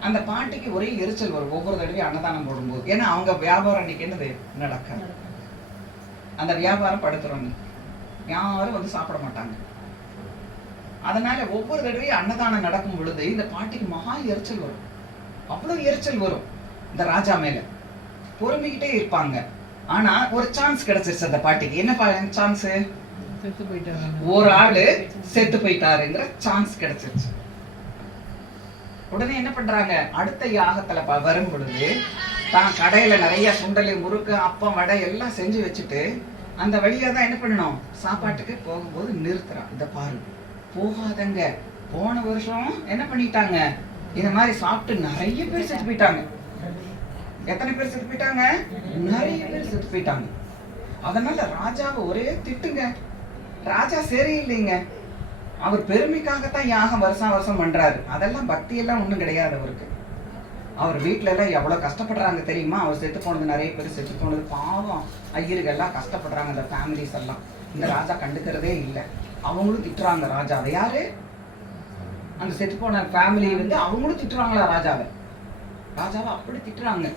அந்த பாட்டிக்கு ஒரே எரிச்சல் வரும் ஒவ்வொரு தடவையும் அன்னதானம் போடும்போது. ஏன்னா அவங்க வியாபாரம் அன்னைக்கு என்னது நடக்காது, அந்த வியாபாரம் படுத்துறோம், யாரும் வந்து சாப்பிட மாட்டாங்க. அதனால ஒவ்வொரு தடவையும் அன்னதானம் நடக்கும் பொழுது இந்த பாட்டிக்கு மகா எரிச்சல் வரும், அவ்வளவு எரிச்சல் வரும் இந்த ராஜா மேல. பொறுமைக்கிட்டே இருப்பாங்க. ஆனா ஒரு சான்ஸ் கிடைச்சிருச்சு அந்த பாட்டிக்கு. என்ன சான்ஸ்? ஒரு ஆளு செத்து போயிட்டாருங்கிற சான்ஸ் கிடைச்சிருச்சு. உடனே என்ன பண்றாங்க, அடுத்த யாகத்துல வரும் பொழுது தான் கடையில நிறைய சுண்டல், முறுக்கு, அப்பம், வடை எல்லாம் செஞ்சு வச்சுட்டு அந்த வழியா தான் என்ன பண்ணணும், சாப்பாட்டுக்கு போகும்போது நிறுத்துறான். இத பாரு, போகாதங்க, போன வருஷம் என்ன பண்ணிட்டாங்க, இந்த மாதிரி சாப்பிட்டு நிறைய பேர் செத்து போயிட்டாங்க. எத்தனை பேர் செத்து போயிட்டாங்க? நிறைய பேர் செத்து போயிட்டாங்க. அதனால ராஜாவை ஒரே திட்டுங்க. ராஜா சரியில்லைங்க, அவர் பெருமைக்காகத்தான் யாகம் வருஷம் வருஷம் பண்றாரு. அதெல்லாம் பக்தி எல்லாம் ஒண்ணும் கிடையாது அவருக்கு. அவர் வீட்டுல எல்லாம் எவ்வளவு கஷ்டப்படுறாங்க தெரியுமா? அவர் செத்து போனது, நிறைய பேர் செத்து போனது, பாவம் ஐயர்கள் எல்லாம் கஷ்டப்படுறாங்க, அந்த ஃபேமிலிஸ் எல்லாம். இந்த ராஜா கண்டுக்கிறதே இல்லை. அவங்களும் திட்டுறாங்க ராஜாவை. யாரு? அந்த செத்து போன ஃபேமிலி வந்து அவங்களும் திட்டுறாங்களா ராஜாவை? ராஜாவை அப்படி திட்டுறாங்க,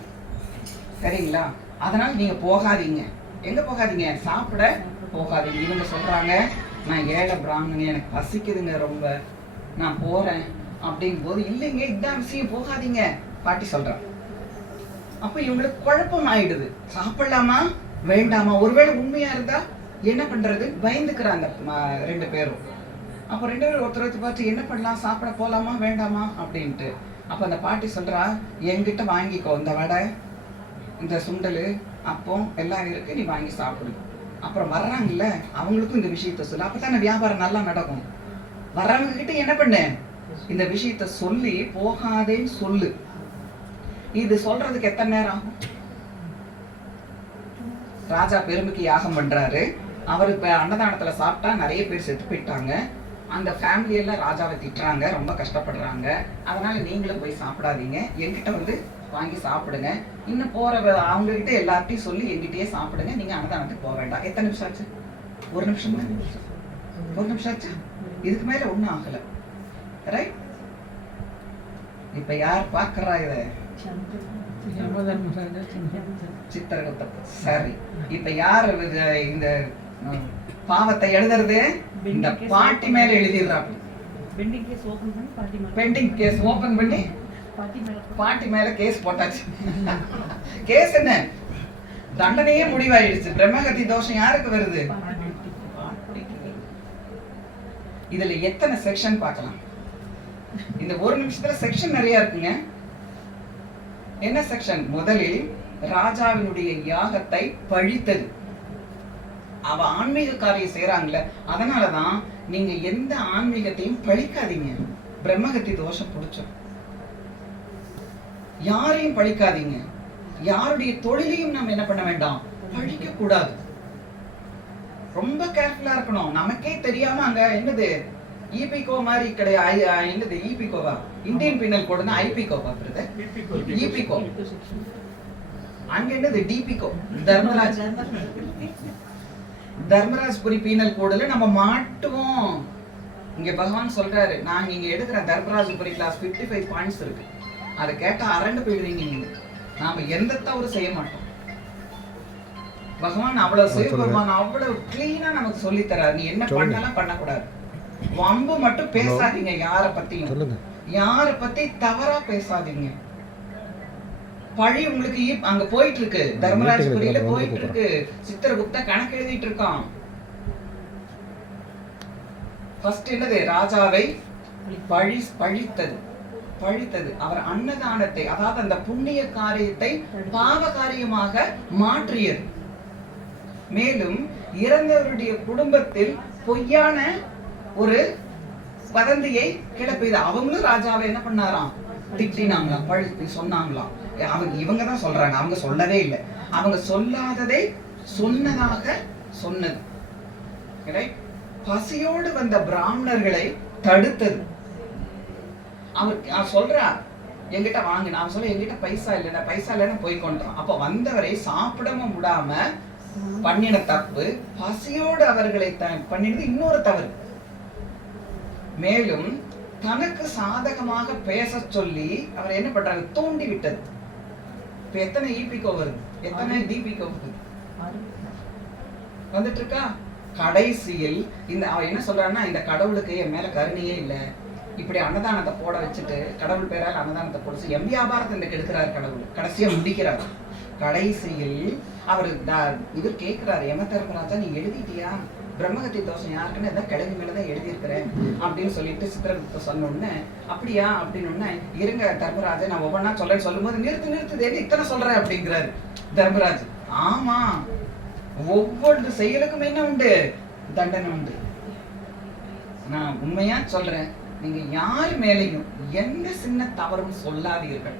சரிங்களா? அதனால நீங்க போகாதீங்க. எங்க போகாதீங்க? சாப்பிட போகாதீங்க. இவங்க சொல்றாங்க, நான் ஏழை பிராமணன், எனக்கு பசிக்குதுங்க ரொம்ப, நான் போறேன் அப்படிங்கும் போது, இல்லைங்க இதான் விஷயம், போகாதீங்க பாட்டி சொல்றான். அப்ப இவங்களுக்கு குழப்பம் ஆயிடுது, சாப்பிடலாமா வேண்டாமா? ஒருவேளை உண்மையா இருந்தா என்ன பண்றது, பயந்துக்கிறாங்க ரெண்டு பேரும். அப்ப ரெண்டு பேரும் ஒருத்தர் பார்த்து என்ன பண்ணலாம், சாப்பிட போலாமா வேண்டாமா அப்படின்ட்டு. அப்ப அந்த பாட்டி சொல்றா, என்கிட்ட வாங்கிக்கோ, இந்த வடை, இந்த சுண்டல், அப்பம் எல்லாம் இருக்கு, நீ வாங்கி சாப்பிடு. அப்புறம் வர்றாங்கல்ல, அவங்களுக்கும் இந்த விஷயத்த சொல்லு, அப்பதானே வியாபாரம் நல்லா நடக்கும். வர்றவங்க கிட்ட என்ன பண்ணு, இந்த விஷயத்த சொல்லி போகாதேன்னு சொல்லு. இது சொல்றதுக்கு எத்தனை நேரம் ஆகும்? ராஜா பெருமைக்கு யாகம் பண்றாரு. அவரு இப்ப அன்னதானத்துல சாப்பிட்டா நிறைய பேர் செத்து போயிட்டாங்க. அந்த ஃபேமிலி எல்லாம் ராஜாவை திட்டுறாங்க, ரொம்ப கஷ்டப்படுறாங்க. அதனால நீங்களும் போய் சாப்பிடாதீங்க, என்கிட்ட வந்து வாங்கி சாப்பிடுங்க. இன்னும் போற அவங்க கிட்ட எல்லார்ட்டையும் சொல்லி என்கிட்டயே சாப்பிடுங்க, நீங்க அன்னதானத்துக்கு போக வேண்டாம். எத்தனை நிமிஷம் ஆச்சு? ஒரு நிமிஷம் தான். ஒரு நிமிஷம் ஆச்சா? இதுக்கு மேல ஒண்ணும் ஆகல. ரைட்? இப்ப யார் பாக்குறா இத? சித்திரகுப்த. சரி, இப்ப யார் இந்த பாவத்தை எழுதுறது? இந்த பாட்டி மேல எழுதிடுறாங்க. பெண்டிங் கேஸ் ஓபன் பண்ணி பாட்டி மேல கேஸ் போட்டாச்சு. கேஸ் என்ன? தண்டனையே முடிவாயிடுச்சு. பிரம்மகத்தி தோஷம் யாருக்கு வருது? இதுல எத்தனை செக்ஷன் பார்க்கலாம்? இந்த ஒரு நிமிஷத்துல செக்ஷன் நிறைய இருக்குங்க. என்ன செக்ஷன்? முதலில் ராஜாவினுடைய யாகத்தை பழித்தது. அவ ஆன்மீக காரியம் செய்யறாங்கல்ல, அதனாலதான் நீங்க எந்த ஆன்மீகத்தையும் பழிக்காதீங்க. பிரம்மகத்தி தோஷம் பிடிச்சோம். யாரையும் பழிக்காதீங்க. யாருடைய தொழிலையும் நம்ம என்ன பண்ண வேண்டாம், பழிக்க கூடாது. ரொம்ப கேர்ஃபுல்லா இருக்கணும். நமக்கே தெரியாம அங்க என்னது ஈபிகோ மாதிரி கிடையாது. என்னது ஈபிகோவா? இந்தியன் பீனல் கோடுனா ஐபிகோ பாக்குறது. ஈபிகோ அங்க என்னது டிபிகோ. தர்மராஜ்புரி பீனல் கோடுல நம்ம மாட்டுவோம். இங்க பகவான் சொல்றாரு, நாங்க இங்க எடுக்கிற தர்மராஜ்புரி கிளாஸ் 55 பாயிண்ட்ஸ் இருக்கு. அதை கேட்டா அரண்டு போயிடுவீங்க நீங்க. நாம எந்த தவறு செய்ய மாட்டோம். பகவான் அவ்வளவு சிவபெருமான் அவ்வளவு கிளீனா நமக்கு சொல்லி தராரு. நீ என்ன பண்ணலாம் பண்ணக்கூடாது. வம்பு மட்டும் பேசாதீங்க. யார பத்தியும் யார பத்தி தவறா பேசாதீங்க. பழி உங்களுக்கு அங்க போயிட்டு இருக்கு. தர்மராஜ்புரியில போயிட்டு இருக்கு. சித்திரகுப்த கணக்கு எழுதிட்டு இருக்கான். ஃபர்ஸ்ட் என்னது? ராஜாவை பழித்தது. அவர் அன்னதானத்தை, அதாவது அந்த புண்ணிய காரியத்தை பாவ காரியமாக மாற்றியது. மேலும் இறந்தவருடைய குடும்பத்தில் பொய்யான ஒரு வதந்தியை கிளப்பியது. அவங்களும் ராஜாவை என்ன பண்ணாராம்? திட்டினாங்களாம், பழித்து சொன்னாங்களாம். இவங்க தான் சொல்றாங்க, அவங்க சொல்லவே இல்லை. அவங்க சொல்லாததை சொன்னதாக சொன்னது. பசியோடு வந்த பிராமணர்களை தடுத்தது. அவர் சொல்றா, என்கிட்ட வாங்கினா. அவன் சொல்ல, என்கிட்ட பைசா இல்லைன்னு போய் கொண்டான். அப்ப வந்தவரை சாப்பிடவும் விடாம பண்ணின தப்பு. பசியோடு அவர்களை பண்ணினது இன்னொரு தவறு. மேலும் தனக்கு சாதகமாக பேச சொல்லி அவர் என்ன பண்றாங்க? தூண்டி விட்டது. இப்ப எத்தனை ஈபிகோ வருது? எத்தனை டிபிகோ வந்துட்டு இருக்கா? கடைசியில் இந்த அவன் என்ன சொல்றான்னா, இந்த கடவுளுக்கு என் மேல கருணையே இல்லை, இப்படி அன்னதானத்தை போட வச்சுட்டு கடவுள் பேரால் அன்னதானத்தை போடுச்சு, எம் வியாபாரத்தை இந்த கெடுக்கிறார் கடவுள். கடைசியா முடிக்கிறார். கடைசியில் அவர் இவர் கேட்கிறாரு, யம தர்மராஜா நீ எழுதிட்டியா? பிரம்மகத்தி தோஷம் யாருக்குன்னு எதாவது கிழங்கு மேலதான் எழுதியிருக்கிறேன் அப்படின்னு சொல்லிட்டு சித்திரகுப்த சொன்னோன்னு, அப்படியா அப்படின்னு இருங்க தர்மராஜா நான் ஒவ்வொன்னா சொல்றேன்னு சொல்லும்போது, நிறுத்து இத்தனை சொல்றேன் அப்படிங்கிறாரு தர்மராஜ். ஆமா, ஒவ்வொரு செயலுக்கும் என்ன உண்டு? தண்டனை உண்டு. நான் உண்மையா சொல்றேன், நீங்க யார் மேலையும் எந்த சின்ன தவறும் சொல்லாதீர்கள்.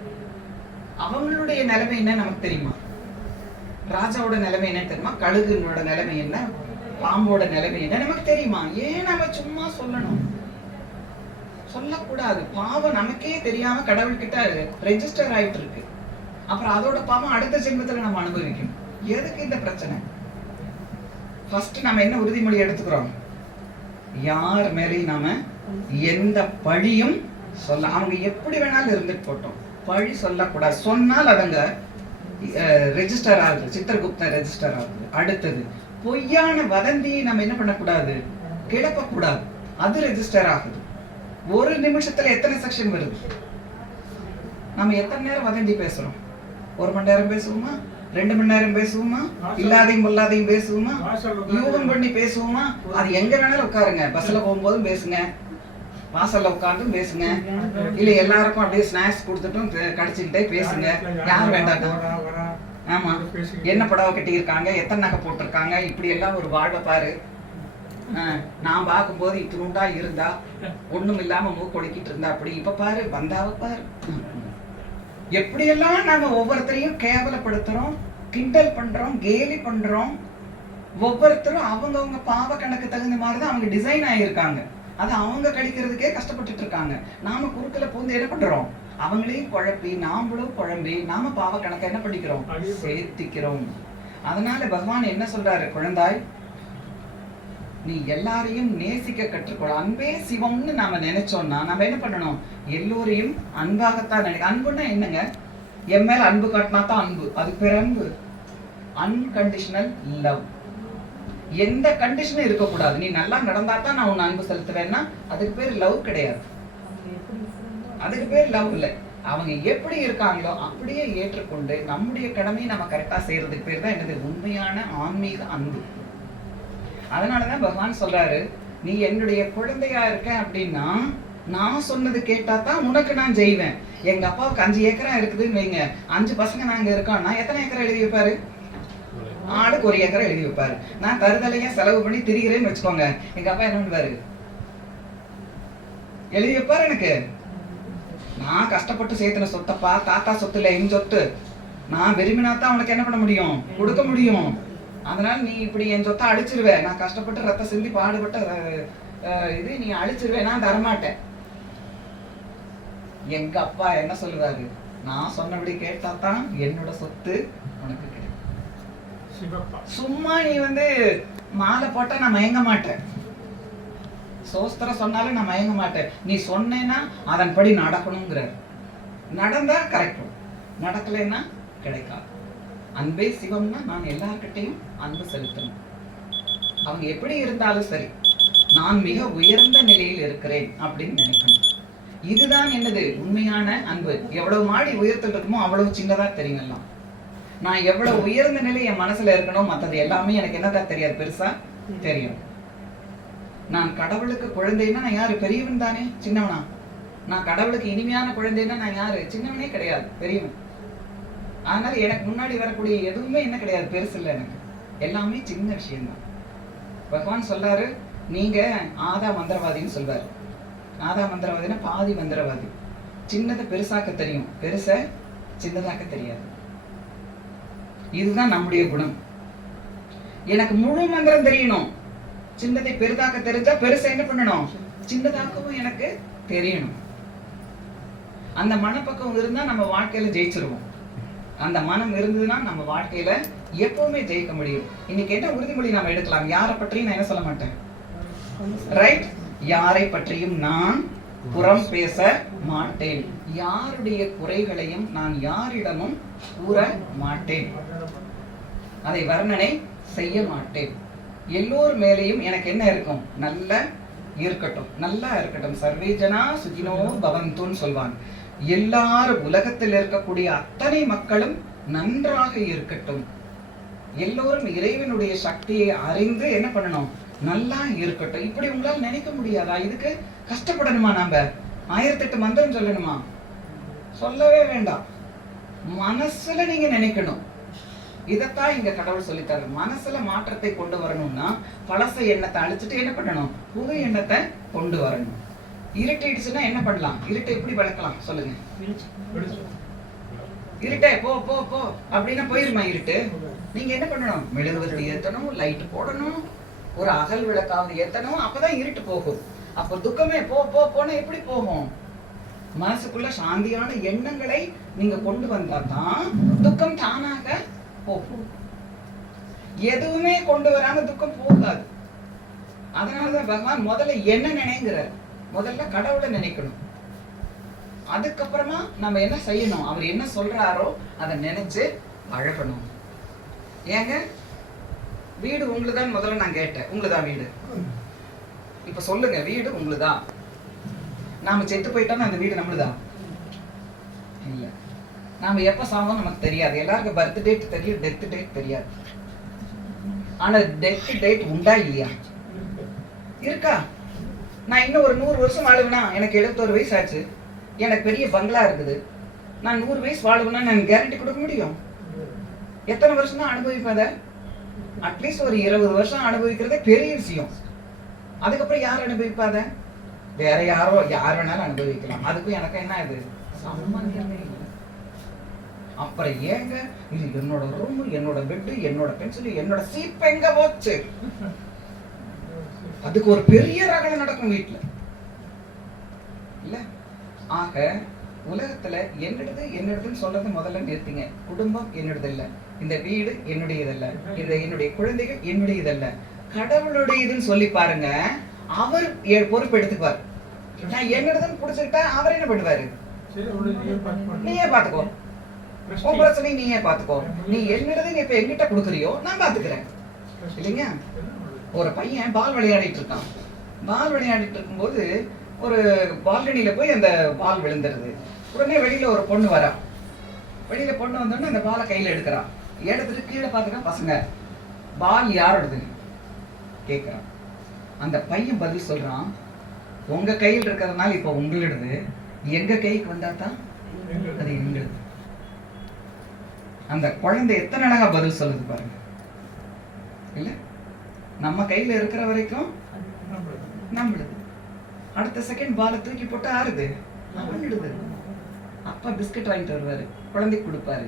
அவங்களுடைய நிலைமை என்ன நமக்கு தெரியுமா? ராஜாவோட நிலைமை என்ன தெரியுமா? கழுகுனோட நிலைமை என்ன? பாம்போட நிலைமை என்ன நமக்கு தெரியுமா? ஏன் நம்ம சும்மா சொல்லணும்? சொல்லக்கூடாது. பாவம் நமக்கே தெரியாம கடவுள்கிட்ட ரெஜிஸ்டர் ஆயிட்டு இருக்கு. அப்புறம் அதோட பாவம் அடுத்த ஜென்மத்துல நம்ம அனுபவிக்கும். எதுக்கு இந்த பிரச்சனை? ஃபர்ஸ்ட் நம்ம என்ன உறுதிமொழி எடுத்துக்கிறோம்? யார் மேலேயும் நாம எந்த பழியும் சொல்ல, அவங்க எப்படி வேணாலும் இருந்துட்டு போட்டோம், பழி சொல்லக்கூடாது. சொன்னால் அதங்க ரெஜிஸ்டர் ஆகுது, சித்திரகுப்த ரெஜிஸ்டர் ஆகுது. அடுத்தது பொய்யான வதந்தியை நம்ம என்ன பண்ணக்கூடாது? கிளப்பக்கூடாது. அது ரெஜிஸ்டர் ஆகுது. ஒரு நிமிஷத்துல எத்தனை செக்ஷன் வருது? நம்ம எத்தனை நேரம் வதந்தி பேசுறோம்? 1 மணி நேரம் பேசுவோமா? 2 மணி நேரம் பேசுவோமா? இல்லாதையும் பொல்லாதையும் பேசுவோமா? யூகம் பண்ணி பேசுவோமா? அது எங்க வேணாலும் உட்காருங்க. பஸ்ல போகும்போதும் பேசுங்க, வாசல்ல உட்கார்ந்து பேசுங்க, இல்ல எல்லாருக்கும் அப்படியே ஸ்நாக்ஸ் கொடுத்துட்டும் கடிச்சுக்கிட்டே பேசுங்க. யார் வேண்டாம்? ஆமா, என்ன புடவை கட்டியிருக்காங்க, எத்தனை நகை போட்டிருக்காங்க, இப்படி எல்லாம் ஒரு வாழ்வை பாரு. நான் பார்க்கும்போது இத்தினுண்டா இருந்தா, ஒண்ணும் இல்லாம மூக்கொடுக்கிட்டு இருந்தா, அப்படி இப்ப பாரு வந்தாவ பாரு. எப்படியெல்லாம் நாம ஒவ்வொருத்தரையும் கேவலப்படுத்துறோம், கிண்டல் பண்றோம், கேலி பண்றோம். ஒவ்வொருத்தரும் அவங்கவுங்க பாவ கணக்கு தகுந்த மாதிரிதான் அவங்க டிசைன் ஆகியிருக்காங்க. அது அவங்க கழிக்கிறதுக்கே கஷ்டப்பட்டுட்டு இருக்காங்க. நாம குறுக்கல பூந்து என்ன பண்றோம்? அவங்களையும் குழப்பி நாமளும் குழம்பி நாம பாவ கணக்கை என்ன பண்ணிக்கிறோம்? சேர்த்திக்கிறோம். அதனால பகவான் என்ன சொல்றாரு? குழந்தாய், நீ எல்லாரையும் நேசிக்க கற்றுக்கொள். அன்பே சிவம்னு நாம நினைச்சோம்னா நம்ம என்ன பண்ணணும்? எல்லோரையும் அன்பாகத்தான் நினைக்க. அன்புன்னா என்னங்க? என் மேல அன்பு காட்டினா தான் அன்பு. அதுக்கு பேர் அன்பு. Unconditional love. எந்த கண்டிஷனும் இருக்கக்கூடாது. நீ நல்லா நடந்தா தான் நான் உன்னை அன்பு செலுத்துவேன்னா அதுக்கு பேர் லவ் கிடையாது. அதுக்கு பேர் லவ் இல்லை. அவங்க எப்படி இருக்காங்களோ அப்படியே ஏற்றுக்கொண்டு நம்முடைய கடமையை நம்ம கரெக்டா செய்யறதுக்கு பேர் தான் என்னது? உண்மையான ஆன்மீக அன்பு. அதனாலதான் பகவான் சொல்றாரு, நீ என்னுடைய குழந்தையா இருக்க அப்படின்னா நான் சொன்னது கேட்டா தான் உனக்கு நான் செய்வேன். எங்க அப்பாவுக்கு 5 ஏக்கரா இருக்குதுன்னு வைங்க, 5 பசங்க நாங்க இருக்கோம்னா எத்தனை ஏக்கரா எழுதி வைப்பாரு? ஆளுக்கு 1 ஏக்கரா எழுதி வைப்பாரு. நான் தருதலையா செலவு பண்ணி திரிகிறேன்னு வச்சுக்கோங்க, எங்க அப்பா என்ன பண்ணுவாரு? எழுதி வைப்பாரு. எனக்கு நான் கஷ்டப்பட்டு சேர்த்துன சொத்தப்பா, தாத்தா சொத்து இல்ல என் சொத்து. நான் விரும்பினாத்தான் அவனுக்கு என்ன பண்ண முடியும்? கொடுக்க முடியும். அதனால நீ இப்படி என் சொத்தை அழிச்சிருவே, நான் கஷ்டப்பட்டு ரத்த சிந்தி பாடுபட்ட இது நீ அழிச்சிருவே, நான் தரமாட்டேன். எங்க அப்பா என்ன சொல்லுவாரு? நான் சொன்னபடி கேட்டாதான் என்னோட சொத்து உனக்கு கிடைக்கும். சும்மா நீ மாலை போட்டா நான் மயங்க மாட்டேன். சோஸ்திரம் சொன்னாலும் நான் மயங்க மாட்டேன். நீ சொன்னேன்னா அதன்படி நடக்கணுங்கிற. நடந்தா கரெக்டும், நடக்கலைன்னா கிடைக்காது. அன்பே சிவம்னா நான் எல்லார்கிட்டையும் அன்பு செலுத்தணும். அவங்க எப்படி இருந்தாலும் சரி, நான் மிக உயர்ந்த நிலையில் இருக்கிறேன் அப்படின்னு நினைக்கணும். இதுதான் என்னது? உண்மையான அன்பு. எவ்வளவு மாடி உயர்த்தல் இருக்குமோ அவ்வளவு சின்னதா தெரியும். நான் எவ்வளவு உயர்ந்த நிலை என் மனசுல இருக்கணும், மற்றது எல்லாமே எனக்கு என்னதான் தெரியாது, பெருசா தெரியும். நான் கடவுளுக்கு குழந்தைன்னா நான் யாரு? பெரியவன் தானே, சின்னவனா? நான் கடவுளுக்கு இனிமையான குழந்தைன்னா நான் யாரு? சின்னவனே கிடையாது, பெரியவன். அதனால எனக்கு முன்னாடி வரக்கூடிய எதுவுமே என்ன கிடையாது, பெருசு இல்லை. எனக்கு எல்லாமே சின்ன விஷயம்தான். பகவான் சொல்றாரு, நீங்க ஆதா மந்திரவாதின்னு சொல்வாரு. ஆதா மந்திரவாதினா பாதி மந்திரவாதி. சின்னதை பெருசாக்க தெரியும், பெருச சின்னதாக்க தெரியாது. இதுதான் நம்முடைய குணம். எனக்கு முழு மந்திரம் தெரியணும், சின்னதை பெரிதாக்க தெரிஞ்சா பெருசா என்ன பண்ணணும்? சின்னதாக்கவும் எனக்கு தெரியணும். அந்த மனப்பக்கம் இருந்தா நம்ம வாழ்க்கையில ஜெயிச்சிருவோம். அந்த மனம் இருந்ததுன்னா நம்ம வாழ்க்கையில எப்பவுமே ஜெயிக்க முடியும். இன்னைக்கு என்ன உறுதிமொழி நாம எடுக்கலாம்? யாரை பற்றியும் நான் என்ன சொல்ல மாட்டேன், ரைட்? யாரை பற்றியும் நான் புறம் பேச மாட்டேன். யாருடைய குறைகளையும் நான் யாரிடமும் கூற மாட்டேன். அதை வர்ணனை செய்ய மாட்டேன். எல்லோர் மேலேயும் எனக்கு என்ன இருக்கும்? நல்ல இருக்கட்டும், நல்லா இருக்கட்டும். சர்வே ஜனா சுகினோ பவந்துன்னு சொல்வாங்க. எல்லாரும் உலகத்தில் இருக்கக்கூடிய அத்தனை மக்களும் நன்றாக இருக்கட்டும். எல்லோரும் இறைவனுடைய சக்தியை அறிந்து என்ன பண்ணணும்? நல்லா இருக்கட்டும். இப்படி உங்களால் நினைக்க முடியாதா? இதுக்கு கஷ்டப்படணுமா? நாம 1008 மந்திரம் சொல்லணுமா? சொல்லவே வேண்டாம். மனசுல நீங்க நினைக்கணும். இதத்தான் இங்க கடவுள் சொல்லித்தாரு. மனசுல மாற்றத்தை கொண்டு வரணும்னா பழச எண்ணத்தை அழிச்சிட்டு என்ன பண்ணணும்? புது எண்ணத்தை கொண்டு வரணும். இருட்டிடுச்சுன்னா என்ன பண்ணலாம்? இருட்டை எப்படி வளர்க்கலாம் சொல்லுங்க? இருட்டே போ போ போ அப்படின்னா போயிருமா இருட்டு? நீங்க என்ன பண்ணணும்? மெழுகுவர்த்தி ஏத்தணும், லைட் போடணும், ஒரு அகல் விளக்காவது ஏத்தணும். அப்பதான் இருட்டு போகும். அப்ப துக்கமே போ போ போனா எப்படி போகும்? மனசுக்குள்ள சாந்தியான எண்ணங்களை நீங்க கொண்டு வந்தா தான் துக்கம் தானாக போகும். எதுவுமே கொண்டு வராம துக்கம் போகாது. அதனாலதான் பகவான் முதல்ல என்ன நினைங்கிறார்? முதல்ல கடவுளை நினைக்கணும். அதுக்கப்புறமா நம்ம என்ன செய்யணும்? அவர் என்ன சொல்றாரோ அதை நினைச்சு அழகணும். ஏங்க, வீடு உங்களுதான் முதல்ல நான் கேட்டேன். உங்களுதான் வீடு? இப்ப சொல்லுங்க, வீடு உங்களுதான்? நாம செத்து போயிட்டோம்னா அந்த வீடு நம்மளுதா? இல்ல. நாம எப்ப சாவோம் நமக்கு தெரியாது. எல்லாருக்கும் பர்த் டேட் தெரியும், டெத் டேட் தெரியாது. ஆனா டெத் டேட் உண்டா இல்லையா? இருக்கா? நான் இன்னும் ஒரு 100 வருஷம் வாழுவேனா? எனக்கு 71 வயசு ஆச்சு, எனக்கு பெரிய பங்களா இருக்குது, நான் 100 வயசு வாழுவேனா நான் கேரண்டி கொடுக்க முடியும்? எத்தனை வருஷம் தான் அனுபவிப்பத? அட்லீஸ்ட் ஒரு 20 வருஷம் அனுபவிக்கிறதே பெரிய விஷயம். அதுக்கப்புறம் யார் அனுபவிப்பாத? வேற யார் வேணாலும் அனுபவிக்கலாம். அதுக்கும் எனக்கு என்ன இது சம்பந்தமே இல்லை. அப்புறம் ஏங்க இது என்னோட ரூம், என்னோட பெட், என்னோட பென்சில், என்னோட சீப் எங்க போச்சு? அதுக்கு ஒரு பெரிய ரகலை நடக்கும் வீட்டுல இல்ல. ஆக உலகத்துல என்னுடையதுன்னு சொல்றது முதல்ல நிறுத்திங்க. குடும்பம் என்னுடையது இல்ல, இந்த வீடு என்னுடையதல்ல, என்னுடைய குழந்தைகள் என்னுடையதல்ல, கடவுளுடையதுன்னு சொல்லி பாருங்க. அவர் பொறுப்பு எடுத்துக்குவார். நான் என்னுடையதுன்னு புடிச்சுக்கிட்டா அவர் என்ன பண்ணுவாரு? நீயே பாத்துக்கோ, உன் பிரச்சனை நீயே பாத்துக்கோ, நீ என்னுடையது இப்ப எங்கிட்ட கொடுக்குறியோ நான் பாத்துக்கிறேன் இல்லைங்க. ஒரு பையன் பால் விளையாடிட்டு இருக்கான். பால் விளையாடிட்டு இருக்கும்போது ஒரு பால்கனியில போய் அந்த பால் விழுந்துருது. உடனே வெளியில ஒரு பொண்ணு வரா. வெளியில பொண்ணு வந்தோடனே அந்த பாலை கையில எடுக்கிறான். எடுத்துட்டு கீழே பார்த்துக்கலாம், பசங்க பால் யாரோடது கேட்கிறான். அந்த பையன் பதில் சொல்றான், உங்க கையில் இருக்கிறதுனால இப்ப உங்களோடது, எங்க கைக்கு வந்தா தான் அது எங்களது. அந்த குழந்தை எத்தனை அழகா பதில் சொல்லுது பாருங்க இல்ல. நம்ம கையில இருக்கிற வரைக்கும் நம்மளுது. அடுத்த செகண்ட் பாலை தூக்கி போட்டு ஆறுது அவனுடுது. அப்பா பிஸ்கட் வாங்கிட்டு வருவாரு, குழந்தைக்கு கொடுப்பாரு.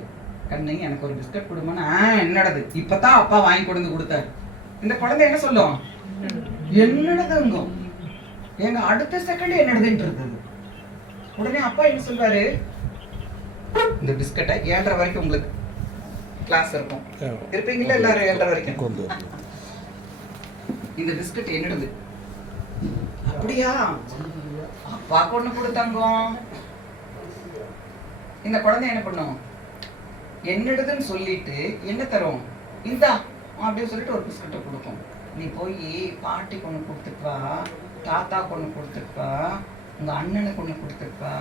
கண்ணு எனக்கு ஒரு பிஸ்கட் கொடுமான்னு, என்னடது இப்பதான் அப்பா வாங்கி கொண்டு கொடுத்தாரு. இந்த குழந்தை என்ன சொல்லும்? என்னடதுங்க. எங்க அடுத்த செகண்ட் என்னடுதுன்னு இருக்குது. உடனே அப்பா என்ன சொல்வாரு? இந்த பிஸ்கட்டை 7:30 வரைக்கும் உங்களுக்கு கிளாஸ் இருக்கும், இருப்பீங்களா எல்லாரும் 7:30 வரைக்கும், இந்த பிஸ்கட் என்னடுது. அப்படியா? அப்பா கொண்டு கொடுத்தாங்க. இந்த குழந்தை என்ன பண்ணும்? என்னடுதுன்னு சொல்லிட்டு என்ன தரும்? இந்தா அப்படின்னு சொல்லிட்டு ஒரு பிஸ்கட்டை கொடுக்கும். நீ போய் பாட்டி கொண்டு கொடுத்துப்பா, தாத்தா கொண்டு கொடுத்துப்பா, உங்க அண்ணனுக்கு ஒண்ணு கொடுத்துப்பா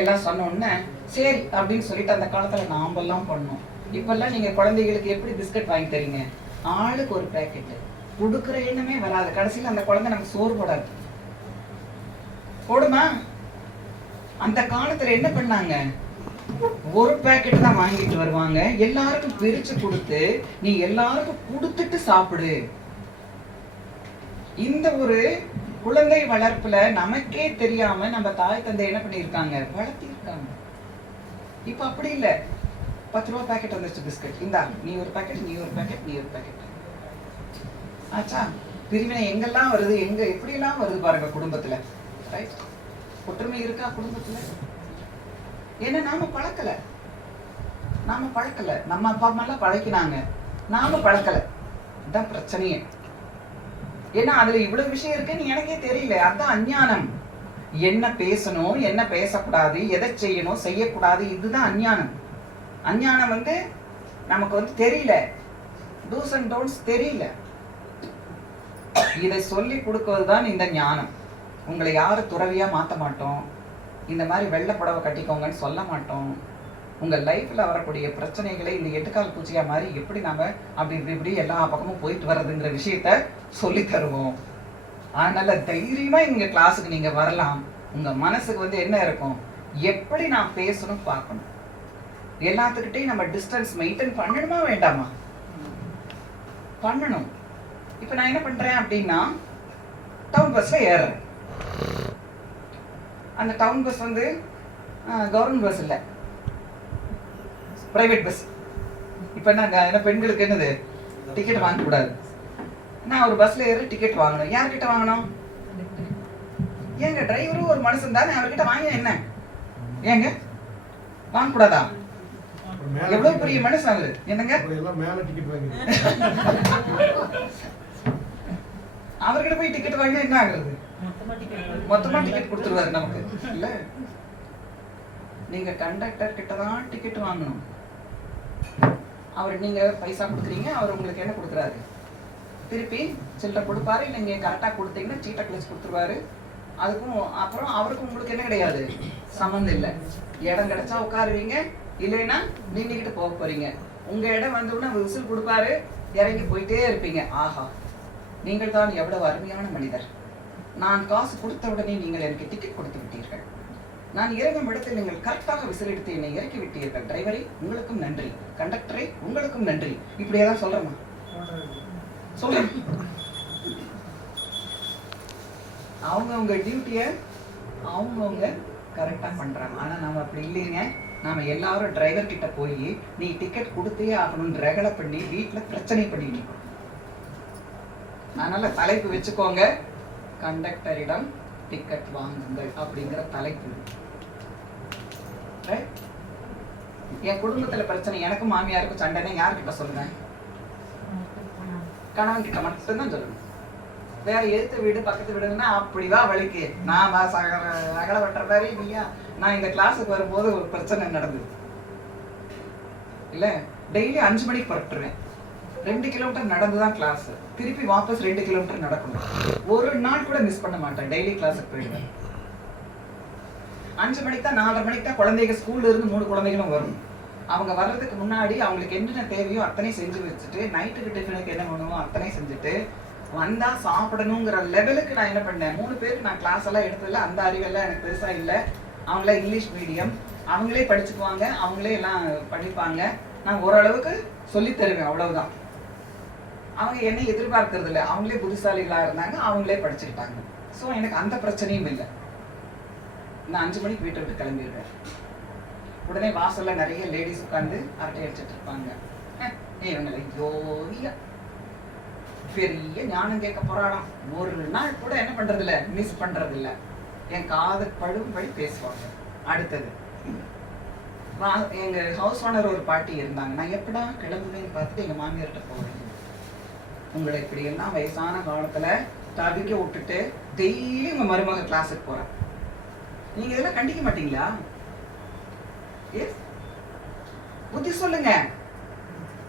எல்லாம் சொன்ன உடனே சரி அப்படின்னு சொல்லிட்டு அந்த காலத்துல நாமெல்லாம் பண்ணோம். இப்பெல்லாம் நீங்க குழந்தைகளுக்கு எப்படி பிஸ்கட் வாங்கி தரீங்க? ஆளுக்கு ஒரு பேக்கெட் கொடுக்குற எண்ணமே வராது. கடைசியில் அந்த குழந்தை நமக்கு சோறு போடாது. போடுமா? அந்த காலத்துல என்ன பண்ணாங்க? ஒரு பேக்கெட் தான் வாங்கிட்டு வருவாங்க, எல்லாருக்கும் பிரிச்சு கொடுத்து நீ எல்லாருக்கும் கொடுத்துட்டு சாப்பிடு. இந்த ஒரு குழந்தை வளர்ப்புல நமக்கே தெரியாம நம்ம தாய் தந்தை என்ன பண்ணிருக்காங்க? வளர்த்திருக்காங்க. இப்ப அப்படி இல்ல. 10 ரூபா பேக்கெட் வந்துருச்சு பிஸ்கட், இந்தா நீ ஒரு பேக்கெட், நீ ஒரு பேக்கெட், நீ ஒரு பேக்கெட். ஆச்சா? பிரிவினை எங்கெல்லாம் வருது, எங்க எப்படி எல்லாம் வருது பாருங்க குடும்பத்துல. ரைட்? ஒற்றுமை இருக்கா குடும்பத்துல? ஏன்னா நாம பழக்கல. நம்ம அப்பா அம்மா எல்லாம் பழக்கினாங்க, நாம பழக்கல. இதுதான் பிரச்சனையே. ஏன்னா அதுல இவ்வளவு விஷயம் இருக்குன்னு எனக்கே தெரியல. அதுதான் அஞ்ஞானம். என்ன பேசணும், என்ன பேசக்கூடாது, எதை செய்யணும், செய்யக்கூடாது, இதுதான் அஞ்ஞானம். அஞ்ஞானம் நமக்கு தெரியல. டூஸ் அண்ட் டோன்ட்ஸ் தெரியல. இதை சொல்லி கொடுக்கறதுதான் இந்த ஞானம். உங்களை யாரும் துறவியா மாற்ற மாட்டோம், இந்த மாதிரி வெள்ளை புடவை கட்டிக்கோங்கன்னு சொல்ல மாட்டோம். உங்க லைஃப்ல வரக்கூடிய பிரச்சனைகளை இந்த 8 கால் பூச்சியா மாதிரி எப்படி நாம அப்படி இப்படி எல்லா பக்கமும் போயிட்டு வர்றதுங்கிற விஷயத்த சொல்லி தருவோம். அதனால தைரியமா இங்க கிளாஸுக்கு நீங்க வரலாம். உங்க மனசுக்கு என்ன இருக்கும்? எப்படி நான் பேசணும் பார்க்கணும். எல்லாத்துக்கிட்டையும் நம்ம டிஸ்டன்ஸ் மெயின்டைன் பண்ணணுமா வேண்டாமா? பண்ணணும். இப்ப நான் என்ன பண்றேன் அப்படின்னா, டவுன் பஸ்ல ஏறுறேன். அந்த டவுன் பஸ் கவர்மெண்ட் பஸ் இல்லை, பிரைவேட் பஸ். இப்ப என்ன பெண்களுக்கு என்னது டிக்கெட் வாங்க கூடாது. நான் ஒரு பஸ்ல ஏறி டிக்கெட் வாங்கணும். யார்கிட்ட வாங்கணும்? ஏங்க டிரைவரும் ஒரு மனுஷன் தானே, அவர்கிட்ட வாங்க என்ன? ஏங்க வாங்க கூடாதா? எவ்வளவு பெரிய மனுஷன் அவரு. என்னங்க அவர்கிட்ட போய் டிக்கெட் வாங்கினா என்ன ஆகுறது? மொத்தமா டிக்கெட் கொடுத்துருவாரு நமக்கு இல்ல. நீங்க கண்டக்டர் கிட்ட தான் டிக்கெட் வாங்கணும். அவர் நீங்க பைசா கொடுக்குறீங்க, அவர் உங்களுக்கு என்ன கொடுக்குறாரு? திருப்பி சில்லறை கொடுப்பாரு. இல்லை நீங்க கரெக்டா கொடுத்தீங்கன்னா சீட்டை கிழிச்சு கொடுத்துருவாரு. அதுக்கும் அப்புறம் அவருக்கும் உங்களுக்கு என்ன கிடையாது, சம்மந்தம் இல்லை. இடம் கிடைச்சா உட்காருவீங்க, இல்லைன்னா நின்றுக்கிட்டு போக போறீங்க. உங்க இடம் வந்தோன்னா விசில் கொடுப்பாரு, இறங்கி போயிட்டே இருப்பீங்க. ஆஹா, நீங்கள் தான் எவ்வளவு அருமையான மனிதர். நான் காசு கொடுத்த உடனே நீங்கள் எனக்கு டிக்கெட் கொடுத்து விட்டீர்கள். நான் இறங்கும் இடத்தில் நீங்கள் கரெக்டாக விசிலெடுத்து என்னை இறக்கி விட்டீர்கள். டிரைவரை உங்களுக்கும் நன்றி, கண்டக்டரை உங்களுக்கும் நன்றி. இப்படியே தான் சொல்றேன் சொல்றேன். அவங்கவுங்க டியூட்டியை அவங்கவுங்க கரெக்டா பண்றாங்க. ஆனா நம்ம அப்படி இல்லைங்க. நாம எல்லாரும் டிரைவர் கிட்ட போய் நீ டிக்கெட் கொடுத்தே ஆகணும்னு ரெகலை பண்ணி வீட்டுல பிரச்சனை பண்ணிட்டு. அதனால தலைப்பு வச்சுக்கோங்க, கண்டக்டரிடம் டிக்கெட் வாங்குங்கள் அப்படிங்கிற தலைப்பு. என் குடும்பத்துல பிரச்சனை, எனக்கும் மாமியாருக்கும் சண்டைன்னா யாருக்கிட்ட சொல்லுவேன்? கணவன் கிட்ட மட்டும்தான் சொல்லணும். வேற எழுத்து வீடு பக்கத்து வீடுன்னா அப்படிவா வலிக்கு நான் அகல பண்ற மாதிரி இல்லையா? நான் இந்த கிளாஸுக்கு வரும்போது ஒரு பிரச்சனை நடந்தது இல்ல. டெய்லி 5 மணிக்கு புறப்பட்டுருவேன். 2 கிலோமீட்டர் நடந்துதான் கிளாஸ், திருப்பி வாபஸ் 2 கிலோமீட்டர் நடக்கணும். ஒரு நாள் கூட மிஸ் பண்ண மாட்டேன், டெய்லி கிளாஸுக்கு போயிடுவேன். 5 மணிக்கு தான் 4:30 மணிக்கு தான் குழந்தைங்க ஸ்கூல்ல இருந்து 3 குழந்தைகளும் வரும். அவங்க வர்றதுக்கு முன்னாடி அவங்களுக்கு என்னென்ன தேவையோ அத்தனை செஞ்சு வச்சுட்டு, நைட்டுக்கு டிஃபனுக்கு என்ன பண்ணுமோ அத்தனை செஞ்சுட்டு வந்தா சாப்பிடணுங்கிற லெவலுக்கு நான் என்ன பண்ணேன். 3 பேருக்கு நான் கிளாஸ் எல்லாம் எடுத்ததில்ல, அந்த அறிவெல்லாம் எனக்கு பெருசா இல்லை. அவங்களே இங்கிலீஷ் மீடியம், அவங்களே படிச்சுக்குவாங்க, அவங்களே எல்லாம் படிப்பாங்க. நான் ஓரளவுக்கு சொல்லி தருவேன், அவ்வளவுதான். அவங்க என்ன எதிர்பார்க்கறது இல்லை, அவங்களே புத்திசாலிகளா இருந்தாங்க, அவங்களே படிச்சுக்கிட்டாங்க. ஸோ எனக்கு அந்த பிரச்சனையும் இல்லை. நான் 5 மணிக்கு வீட்டை விட்டு கிளம்பிடுவேன். உடனே வாசல்ல நிறைய லேடிஸ் உட்காந்து அரட்டை அடிச்சுட்டு இருப்பாங்க. இவங்களை யோகியா பெரிய ஞானம் கேட்க போறாளாம். ஒரு நாள் கூட என்ன பண்றது இல்ல, மிஸ் பண்றது இல்ல. என் காது படும்படி பேசுவாங்க. அடுத்தது எங்க ஹவுஸ் ஓனர் ஒரு பாட்டி இருந்தாங்க. நான் எப்படா கிளம்புவேன்னு பார்த்துட்டு எங்க மாமியார்கிட்ட போவேன். உங்களை இப்படி எல்லாம் வயசான காலத்துல தவிக்க விட்டுட்டு டெய்லி உங்க மருமக கிளாஸுக்கு போறேன், நீங்க இதெல்லாம் கண்டிக்க மாட்டீங்களா? புத்தி சொல்லுங்க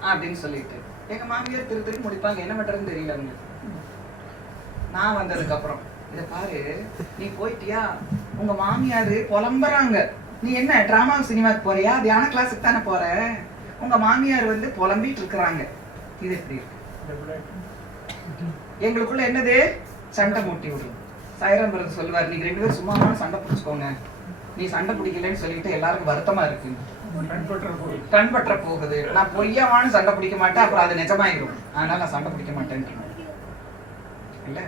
அப்படின்னு சொல்லிட்டு எங்க மாமியார் திரு முடிப்பாங்க. என்ன பண்றதுன்னு தெரியல அவங்க. நான் வந்ததுக்கு அப்புறம் இத பாரு, நீ போயிட்டியா, உங்க மாமியாரு புலம்புறாங்க. நீ என்ன டிராமா சினிமாக்கு போறியா, தியான கிளாஸுக்கு தானே போற? உங்க மாமியார் வந்து புலம்பிட்டு இருக்கிறாங்க. இது எப்படி இருக்கு? எங்களுக்குள்ள என்னது சண்டை மூட்டி விடுறது. சாயிரம் சொல்லுவார், நீங்க 2 பேரும் சும்மா சண்டை பிடிச்சுக்கோங்க, நீ சண்டை பிடிக்கலன்னு சொல்லிட்டு எல்லாருக்கும் வருத்தமா இருக்கு, கண்பற்ற போகுது. நான் பொய்யாவானு சண்டை பிடிக்க மாட்டேன், அப்புறம் அது நிஜமாயிரும். அதனால நான் சண்டை பிடிக்க மாட்டேன் இல்ல.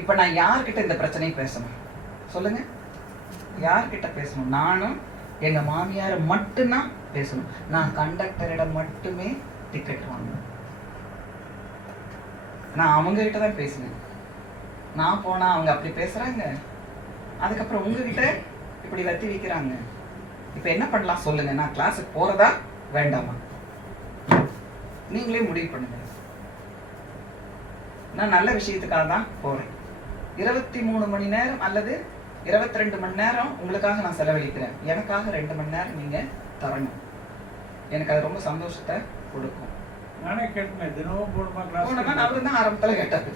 இப்ப நான் யார்கிட்ட இந்த பிரச்சனையை பேசணும் சொல்லுங்க? யார்கிட்ட பேசணும்? நானும் எங்க மாமியார மட்டும்தான் பேசணும். நான் கண்டக்டரிடம் மட்டுமே டிக்கெட் வாங்கணும். நான் அவங்க கிட்ட தான் பேசினேன். நான் போனா அவங்க அப்படி பேசுறாங்க, அதுக்கப்புறம் உங்ககிட்ட இப்படி வத்தி வைக்கிறாங்க. இப்ப என்ன பண்ணலாம் சொல்லுங்க? நான் கிளாஸுக்கு போறதா வேண்டாமா? நீங்களே முடிவு பண்ணுங்க. நான் நல்ல விஷயத்துக்காக தான் போறேன். 23 மணி நேரம் அல்லது 22 மணி நேரம் உங்களுக்காக நான் செலவழிக்கிறேன். எனக்காக 2 மணி நேரம் நீங்க தரணும். எனக்கு அது ரொம்ப சந்தோஷத்தை கொடுக்கும். நானே கேட்டேன், தினமும் போடுமா கிளாஸ்? அவரு தான் ஆரம்பத்துல கேட்டாரு,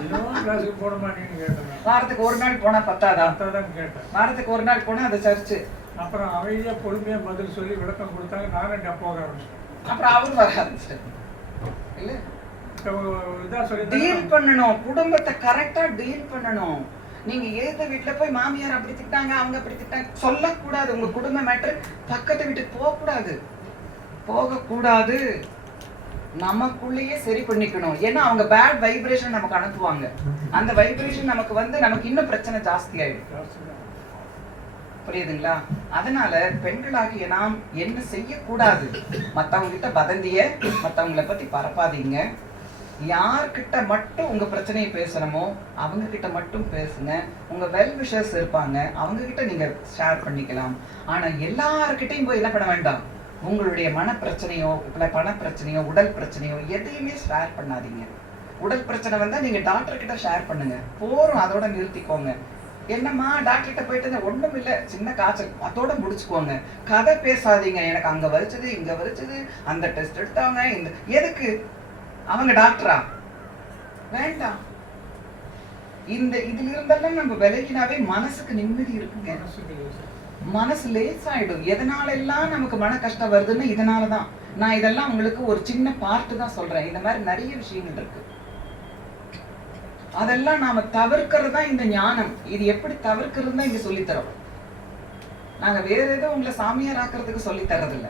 தினமும் கிளாஸுக்கு போடுமா நீங்க கேட்டேன். வாரத்துக்கு ஒரு நாள் போனா பத்தாதா? கேட்டேன். வாரத்துக்கு ஒரு நாள் போனா அது சர்ச்சு. அப்புறம் அமைதியா பொறுமையா பதில் சொல்லி விளக்கம் கொடுத்தாங்க. நானே போக ஆரம்பிச்சேன். அப்புறம் அவரும் வர ஆரம்பிச்சிட்டாரு இல்ல. டீல் பண்ணணும், குடும்பத்தை கரெக்டா டீல் பண்ணணும். நீங்க ஏத்த வீட்டுல போய் மாமியார் அப்படி திட்டாங்க, அவங்க அப்படி திட்டாங்க சொல்லக்கூடாது. உங்க குடும்ப மேட்டர் பக்கத்து வீட்டுக்கு போக கூடாது. நமக்குள்ளேயே சரி பண்ணிக்கணும். ஏன்னா அவங்க பேட் வைப்ரேஷன் நமக்கு அனுப்புவாங்க. அந்த வைப்ரேஷன் நமக்கு வந்து நமக்கு இன்னும் பிரச்சனை ஜாஸ்தி ஆயிடும். புரியுதுங்களா? அதனால பெண்களாகிய நாம் என்ன செய்யக்கூடாது, மத்தவங்க கிட்ட வதந்திய மத்தவங்களை பத்தி பரப்பாதீங்க. யார்கிட்ட மட்டும் உங்க பிரச்சனையை பேசணுமோ அவங்க கிட்ட மட்டும் பேசுங்க. உங்க வெல் விஷர்ஸ் இருப்பாங்க, அவங்க கிட்ட நீங்க ஷேர் பண்ணிக்கலாம். ஆனா எல்லார்கிட்டையும் போய் என்ன பண்ண வேண்டாம். உங்களுடைய மன பிரச்சனையோ பண பிரச்சனையோ உடல் பிரச்சனையோ எதையுமே ஷேர் பண்ணாதீங்க. உடல் பிரச்சனை வந்தா நீங்க டாக்டர் கிட்ட ஷேர் பண்ணுங்க, போறோம், அதோட நிறுத்திக்கோங்க. என்னம்மா டாக்டர் கிட்ட போயிட்டு ஒண்ணும் இல்ல, சின்ன காய்ச்சல், அதோட முடிச்சுக்கோங்க. கதை பேசாதீங்க. எனக்கு அங்க வலிச்சது, இங்க வலிச்சது, அந்த டெஸ்ட் எடுத்தாங்க, இந்த எதுக்கு? அவங்க டாக்டரா? வேண்டாம். இதுல இருந்தெல்லாம் நம்ம விலகினாவே மனசுக்கு நிம்மதி இருக்குங்க. மனசு லேசாயிடும். எதனால எல்லாம் நமக்கு மன கஷ்டம் வருதுன்னு இதனாலதான். நான் இதெல்லாம் உங்களுக்கு ஒரு சின்ன பார்ட்டு தான் சொல்றேன். இந்த மாதிரி நிறைய விஷயங்கள் இருக்கு. அதெல்லாம் நாம தவிர்க்கிறது தான் இந்த ஞானம். இது எப்படி தவிர்க்கிறது தான் இங்க சொல்லித்தரோம். நாங்க வேற ஏதோ உங்களை சாமியார் ஆக்குறதுக்கு சொல்லி தர்றது இல்ல.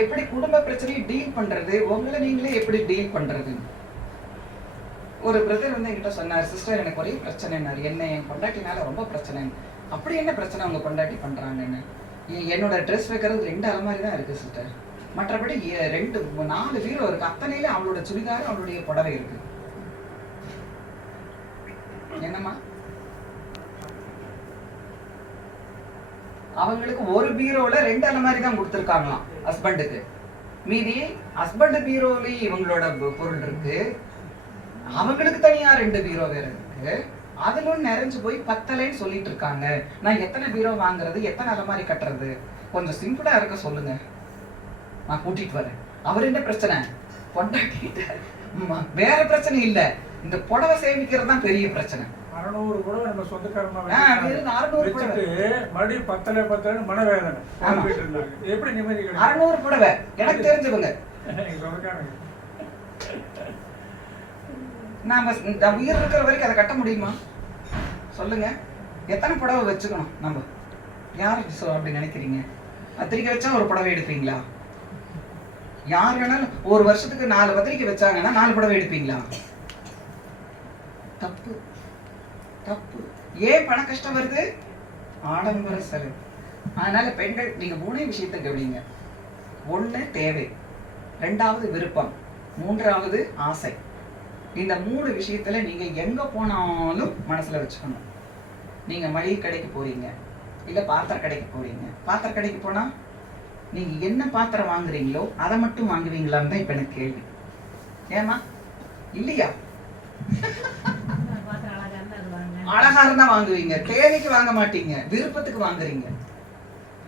எப்படி குடும்ப பிரச்சனையை டீல் பண்றது, உங்களை நீங்களே எப்படி டீல் பண்றது. ஒரு பிரதர் வந்து என்கிட்ட சொன்னார், சிஸ்டர் எனக்கு ஒரே பிரச்சனைனாரு. என்ன, என் பொண்டாட்டினால ரொம்ப பிரச்சனை. அப்படி என்ன பிரச்சனை உங்க பொண்டாட்டி பண்றாங்கன்னு? என்னோட ட்ரெஸ் வைக்கிறது 2 அலமாரி தான் இருக்கு சிஸ்டர், மற்றபடி 4 பீரோ இருக்கு. அத்தனையில அவளோட சுடிதார் அவளுடைய புடவை இருக்கு. என்னம்மா, அவங்களுக்கு ஒரு பீரோல 2 அலமாரி தான் கொடுத்துருக்காங்களாம் ஹஸ்பண்டுக்கு. மீதி ஹஸ்பண்ட் பீரோலயும் இவங்களோட பொருள் இருக்கு, அவங்களுக்கு தனியா 2 பீரோ வேற இருக்கு. அதுலும் நிறைஞ்சு போய் பத்தலைன்னு சொல்லிட்டு இருக்காங்க. நான் எத்தனை பீரோ வாங்குறது, எத்தனை அலமாரி கட்டுறது? கொஞ்சம் சிம்பிளா இருக்க சொல்லுங்க, நான் கூட்டிட்டு வரேன். அவர் என்ன பிரச்சனை, பொண்டாட்டிட்ட வேற பிரச்சனை இல்ல, இந்த புடவை சேமிக்கிறது தான் பெரிய பிரச்சனை. 600 புடவை நம்ம சொந்தக்காரமா வச்சுட்டு மறுபடியும் பத்தலை மனவேதனை இருந்தாங்க. எப்படி நிம்மதி? 600 புடவை எனக்கு தெரிஞ்சவங்க. சொந்தக்காரங்க நாம உயிர் இருக்கிற வரைக்கும் அதை கட்ட முடியுமா சொல்லுங்க? எத்தனை புடவை வச்சுக்கணும் நம்ம? யாரு அப்படி நினைக்கிறீங்க? பத்திரிக்கை வச்சா ஒரு புடவை எடுப்பீங்களா? யார் வேணாலும் ஒரு வருஷத்துக்கு 4 பத்திரிக்கை வச்சாங்கன்னா 4 புடவை எடுப்பீங்களா? தப்பு தப்பு. ஏன் பண கஷ்டம் வருது? ஆடம்பர செலவு. அதனால பெண்கள் நீங்க 3 விஷயத்தை கவனிங்க. 1 தேவை, 2வது விருப்பம், 3வது ஆசை. இந்த 3 விஷயத்துல நீங்க எங்க போனாலும் மனசுல வச்சுக்கணும். நீங்க மளிகை கடைக்கு போறீங்க, இல்ல பாத்திர கடைக்கு போறீங்க. பாத்திர கடைக்கு போனா நீங்க என்ன பாத்திரம் வாங்குறீங்களோ அதை மட்டும் வாங்குவீங்களான்னு தான் இப்ப எனக்கு கேள்வி. ஏமா இல்லையா? அழகா இருந்தா வாங்குவீங்க, தேவைக்கு வாங்க மாட்டீங்க, விருப்பத்துக்கு வாங்குறீங்க.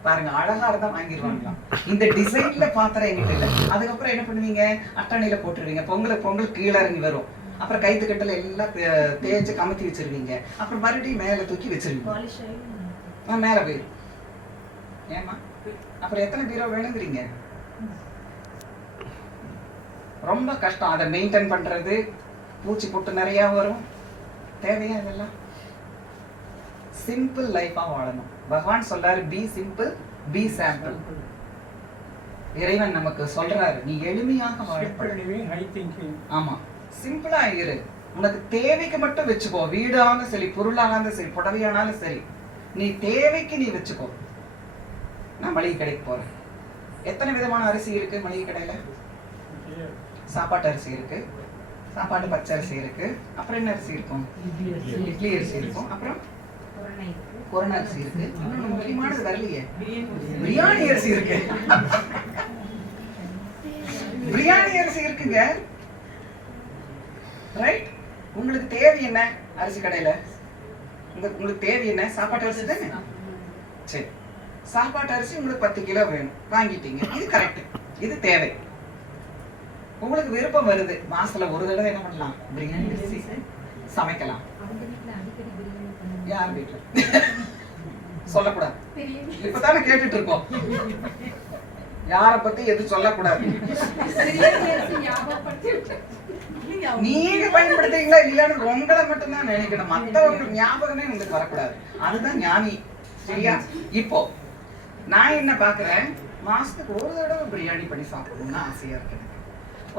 பாருங்க, அழகா இருந்தா வாங்கிடுவாங்களாம். இந்த டிசைன்ல பாத்திரம் எங்கிட்ட இல்ல. அதுக்கப்புறம் என்ன பண்ணுவீங்க, அட்டணையில போட்டுருவீங்க. பொங்கல் கீழே இறங்கி வரும். அப்புறம் கைத்து கட்டல எல்லாம் தேய்ச்சி கமத்தி வச்சிருவீங்க. அப்புறம் மறுபடியும் மேல தூக்கி வச்சிருவீங்க, மேல போயிடும். ஏமா அப்புறம் எத்தனை பீரோ வேணுங்கிறீங்க? ரொம்ப கஷ்டம் அதை மெயின்டைன் பண்றது. பூச்சி பொட்டு நிறைய வரும். தேவையா இதெல்லாம்? சிம்பிள் லைஃபா வாழணும். பகவான் சொல்றாரு, பி சிம்பிள் பி சாம்பிள். இறைவன் நமக்கு சொல்றாரு, நீ எளிமையாக வாழ. ஆமா, சிம்பிளா இரு. உனக்கு தேவைக்கு மட்டும் வச்சுக்கோ. வீடானாலும் சரி, பொருளானாலும் சரி, புடவையானாலும் சரி, நீ தேவைக்கு நீ வச்சுக்கோ. நான் மளிகை கடைக்கு போறேன். எத்தனை விதமான அரிசி இருக்கு மளிகை கடையில? சாப்பாட்டு அரிசி இருக்கு, சாப்பாட்டு பச்சை அரிசி இருக்கு, அப்புறம் என்ன அரிசி இருக்கும்? இட்லி அரிசி இருக்கும், அப்புறம் கொரோனா அரிசி இருக்கு. இன்னொன்னு முக்கியமானது வரலையே, பிரியாணி அரிசி இருக்கு. பிரியாணி அரிசி இருக்குங்க. ரைட்? உங்களுக்கு தேவை என்ன அரிசி கடையில? உங்களுக்கு தேவை என்ன? சாப்பாட்டு அரிசி தானே. சரி, சாப்பாட்டு அரிசி உங்களுக்கு 10 கிலோ வேணும், வாங்கிட்டீங்க. இது கரெக்ட், இது தேவை. உங்களுக்கு விருப்பம் வருது, மாசத்துல ஒரு தடவை என்ன பண்ணலாம், பிரியாணி அரிசி சமைக்கலாம். யார் வீட்டுல சொல்லக்கூடாது, இப்பதானே கேட்டுட்டு இருக்கோம். யார பத்தி எது சொல்லக்கூடாது. நீங்க பயன்படுத்துறீங்களா இல்லையான்னு உங்களை மட்டும்தான் நினைக்கணும். மத்தவங்க ஞாபகமே உங்களுக்கு வரக்கூடாது. அதுதான் ஞானி. சரியா? இப்போ நான் என்ன பாக்குறேன், மாசத்துக்கு ஒரு தடவை பிரியாணி பண்ணி சாப்பிடணும்னு ஆசையா இருக்கு.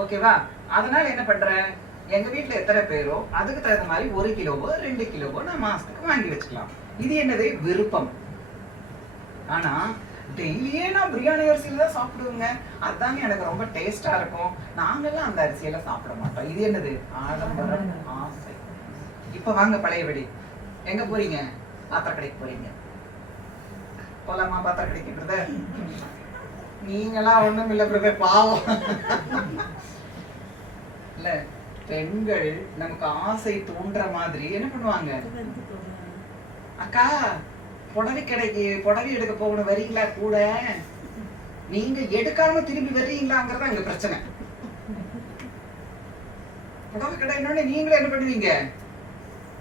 ஓகேவா? அதனால என்ன பண்றேன், எங்க வீட்டுல எத்தனை பேரோ அதுக்கு தகுந்த மாதிரி 1 கிலோவோ 2 கிலோவோ நான் மாசத்துக்கு வாங்கி வச்சுக்கலாம். இது என்னது, விருப்பம். ஆனா டெய்லியே நான் பிரியாணி அரிசியில தான் சாப்பிடுவேங்க, அதுதாங்க எனக்கு ரொம்ப டேஸ்டா இருக்கும். நாங்கெல்லாம் அந்த அரிசியெல்லாம் சாப்பிட மாட்டோம். இது என்னது, ஆடம்பரம், ஆசை. இப்ப வாங்க பழையபடி. எங்க போறீங்க? பாத்திர கடைக்கு போறீங்க. போலாமா பாத்திர கடைக்கு? பிரதர் நீங்களாம் ஒண்ணும் இல்ல பிரதர், பாவம். இல்ல, பெண்கள் நமக்கு ஆசை தோன்ற மாதிரி என்ன பண்ணுவாங்க, அக்கா புடவை கடைக்கு புடவை எடுக்க போகணும், வரீங்களா கூட? நீங்க எடுக்காம திரும்பி வர்றீங்களாங்கிறதா எங்க பிரச்சனை. புடவை கடைன்னு நீங்களும் என்ன பண்ணுவீங்க,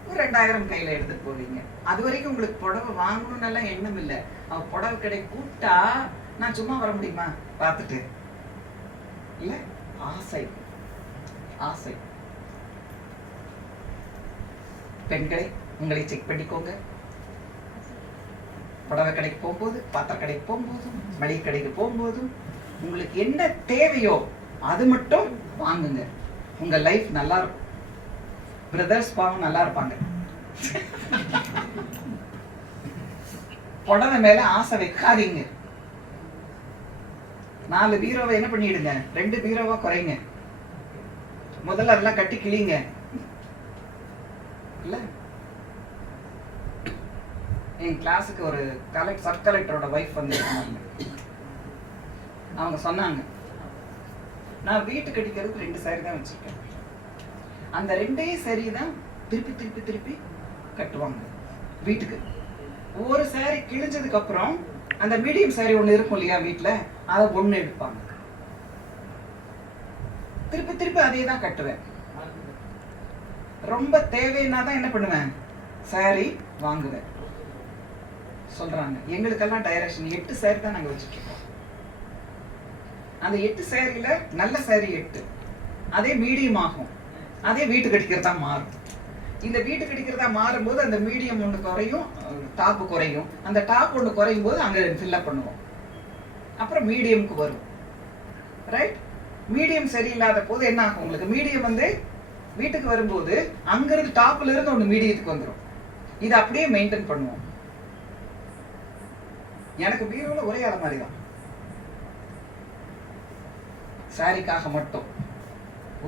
ஒரு 2000 கையில எடுத்துட்டு போவீங்க. அது வரைக்கும் உங்களுக்கு புடவை வாங்கணும்னு எல்லாம் எண்ணம் இல்லை. அவ புடவை கடை கூப்பிட்டா நான் சும்மா வர முடியுமா பார்த்துட்டு? இல்ல, ஆசை. ஆசை பெண்களை உங்களை செக் பண்ணிக்கோங்க. புடவை கடைக்கு போகும்போது, பாத்திர கடைக்கு போகும்போதும், மளிகை கடைக்கு போகும்போதும் உங்களுக்கு என்ன தேவையோ அது மட்டும் வாங்குங்க. உங்க லைஃப் நல்லா இருக்கும். பிரதர்ஸ் பாவம் நல்லா இருப்பாங்க. புடவை மேல ஆசை வைக்காதீங்க. 4 பீரோவை என்ன பண்ணிடுங்க, 2 பீரோவா குறைங்க. முதல்ல அதெல்லாம் கட்டி கிளிங்க. இல்ல என் கிளாஸுக்கு ஒரு சப் கலெக்டரோட வைஃப் வந்து அவங்க சொன்னாங்க, நான் வீட்டுக்கு கட்டிக்கிறதுக்கு 2 சாரி தான் வச்சிருக்கேன். அந்த 2 சாரி தான் திருப்பி திருப்பி திருப்பி கட்டுவாங்க வீட்டுக்கு. ஒவ்வொரு சாரி கிழிஞ்சதுக்கு அப்புறம் அந்த மீடியம் சாரி ஒண்ணு இருக்கும் இல்லையா வீட்டுல, அதை ஒண்ணு எடுப்பாங்க. திருப்பி திருப்பி அதே தான் கட்டுவேன். ரொம்ப தேவைன்னா தான் என்ன பண்ணுவேன், சாரி வாங்குவேன். சொல்றாங்க எங்களுக்கெல்லாம் டைரக்ஷன் 8 சாரி தான் நாங்க வச்சுட்டு இருக்கோம். அந்த 8 சாரியில நல்ல சாரி 8, அதே மீடியம் ஆகும். அதே வீட்டுக்கு அடிக்கிறதா மாறும். இந்த வீட்டுக்கு அடிக்கிறதா மாறும்போது அந்த மீடியம் ஒன்று குறையும், டாப் குறையும். அந்த டாப் ஒன்று குறையும் போது அங்க ஃபில்அப் பண்ணுவோம். அப்புறம் மீடியம்க்கு வரும். ரைட்? மீடியம் சரியில்லாத போது என்ன ஆகும், உங்களுக்கு மீடியம் வந்து வீட்டுக்கு வரும்போது அங்கிருந்து டாப்ல இருந்து ஒன்று மீடியத்துக்கு வந்துடும். இதை அப்படியே மெயின்டைன் பண்ணுவோம். எனக்கு பீரோல ஒரே அலமாரி தான், சாரிக்காக மட்டும்.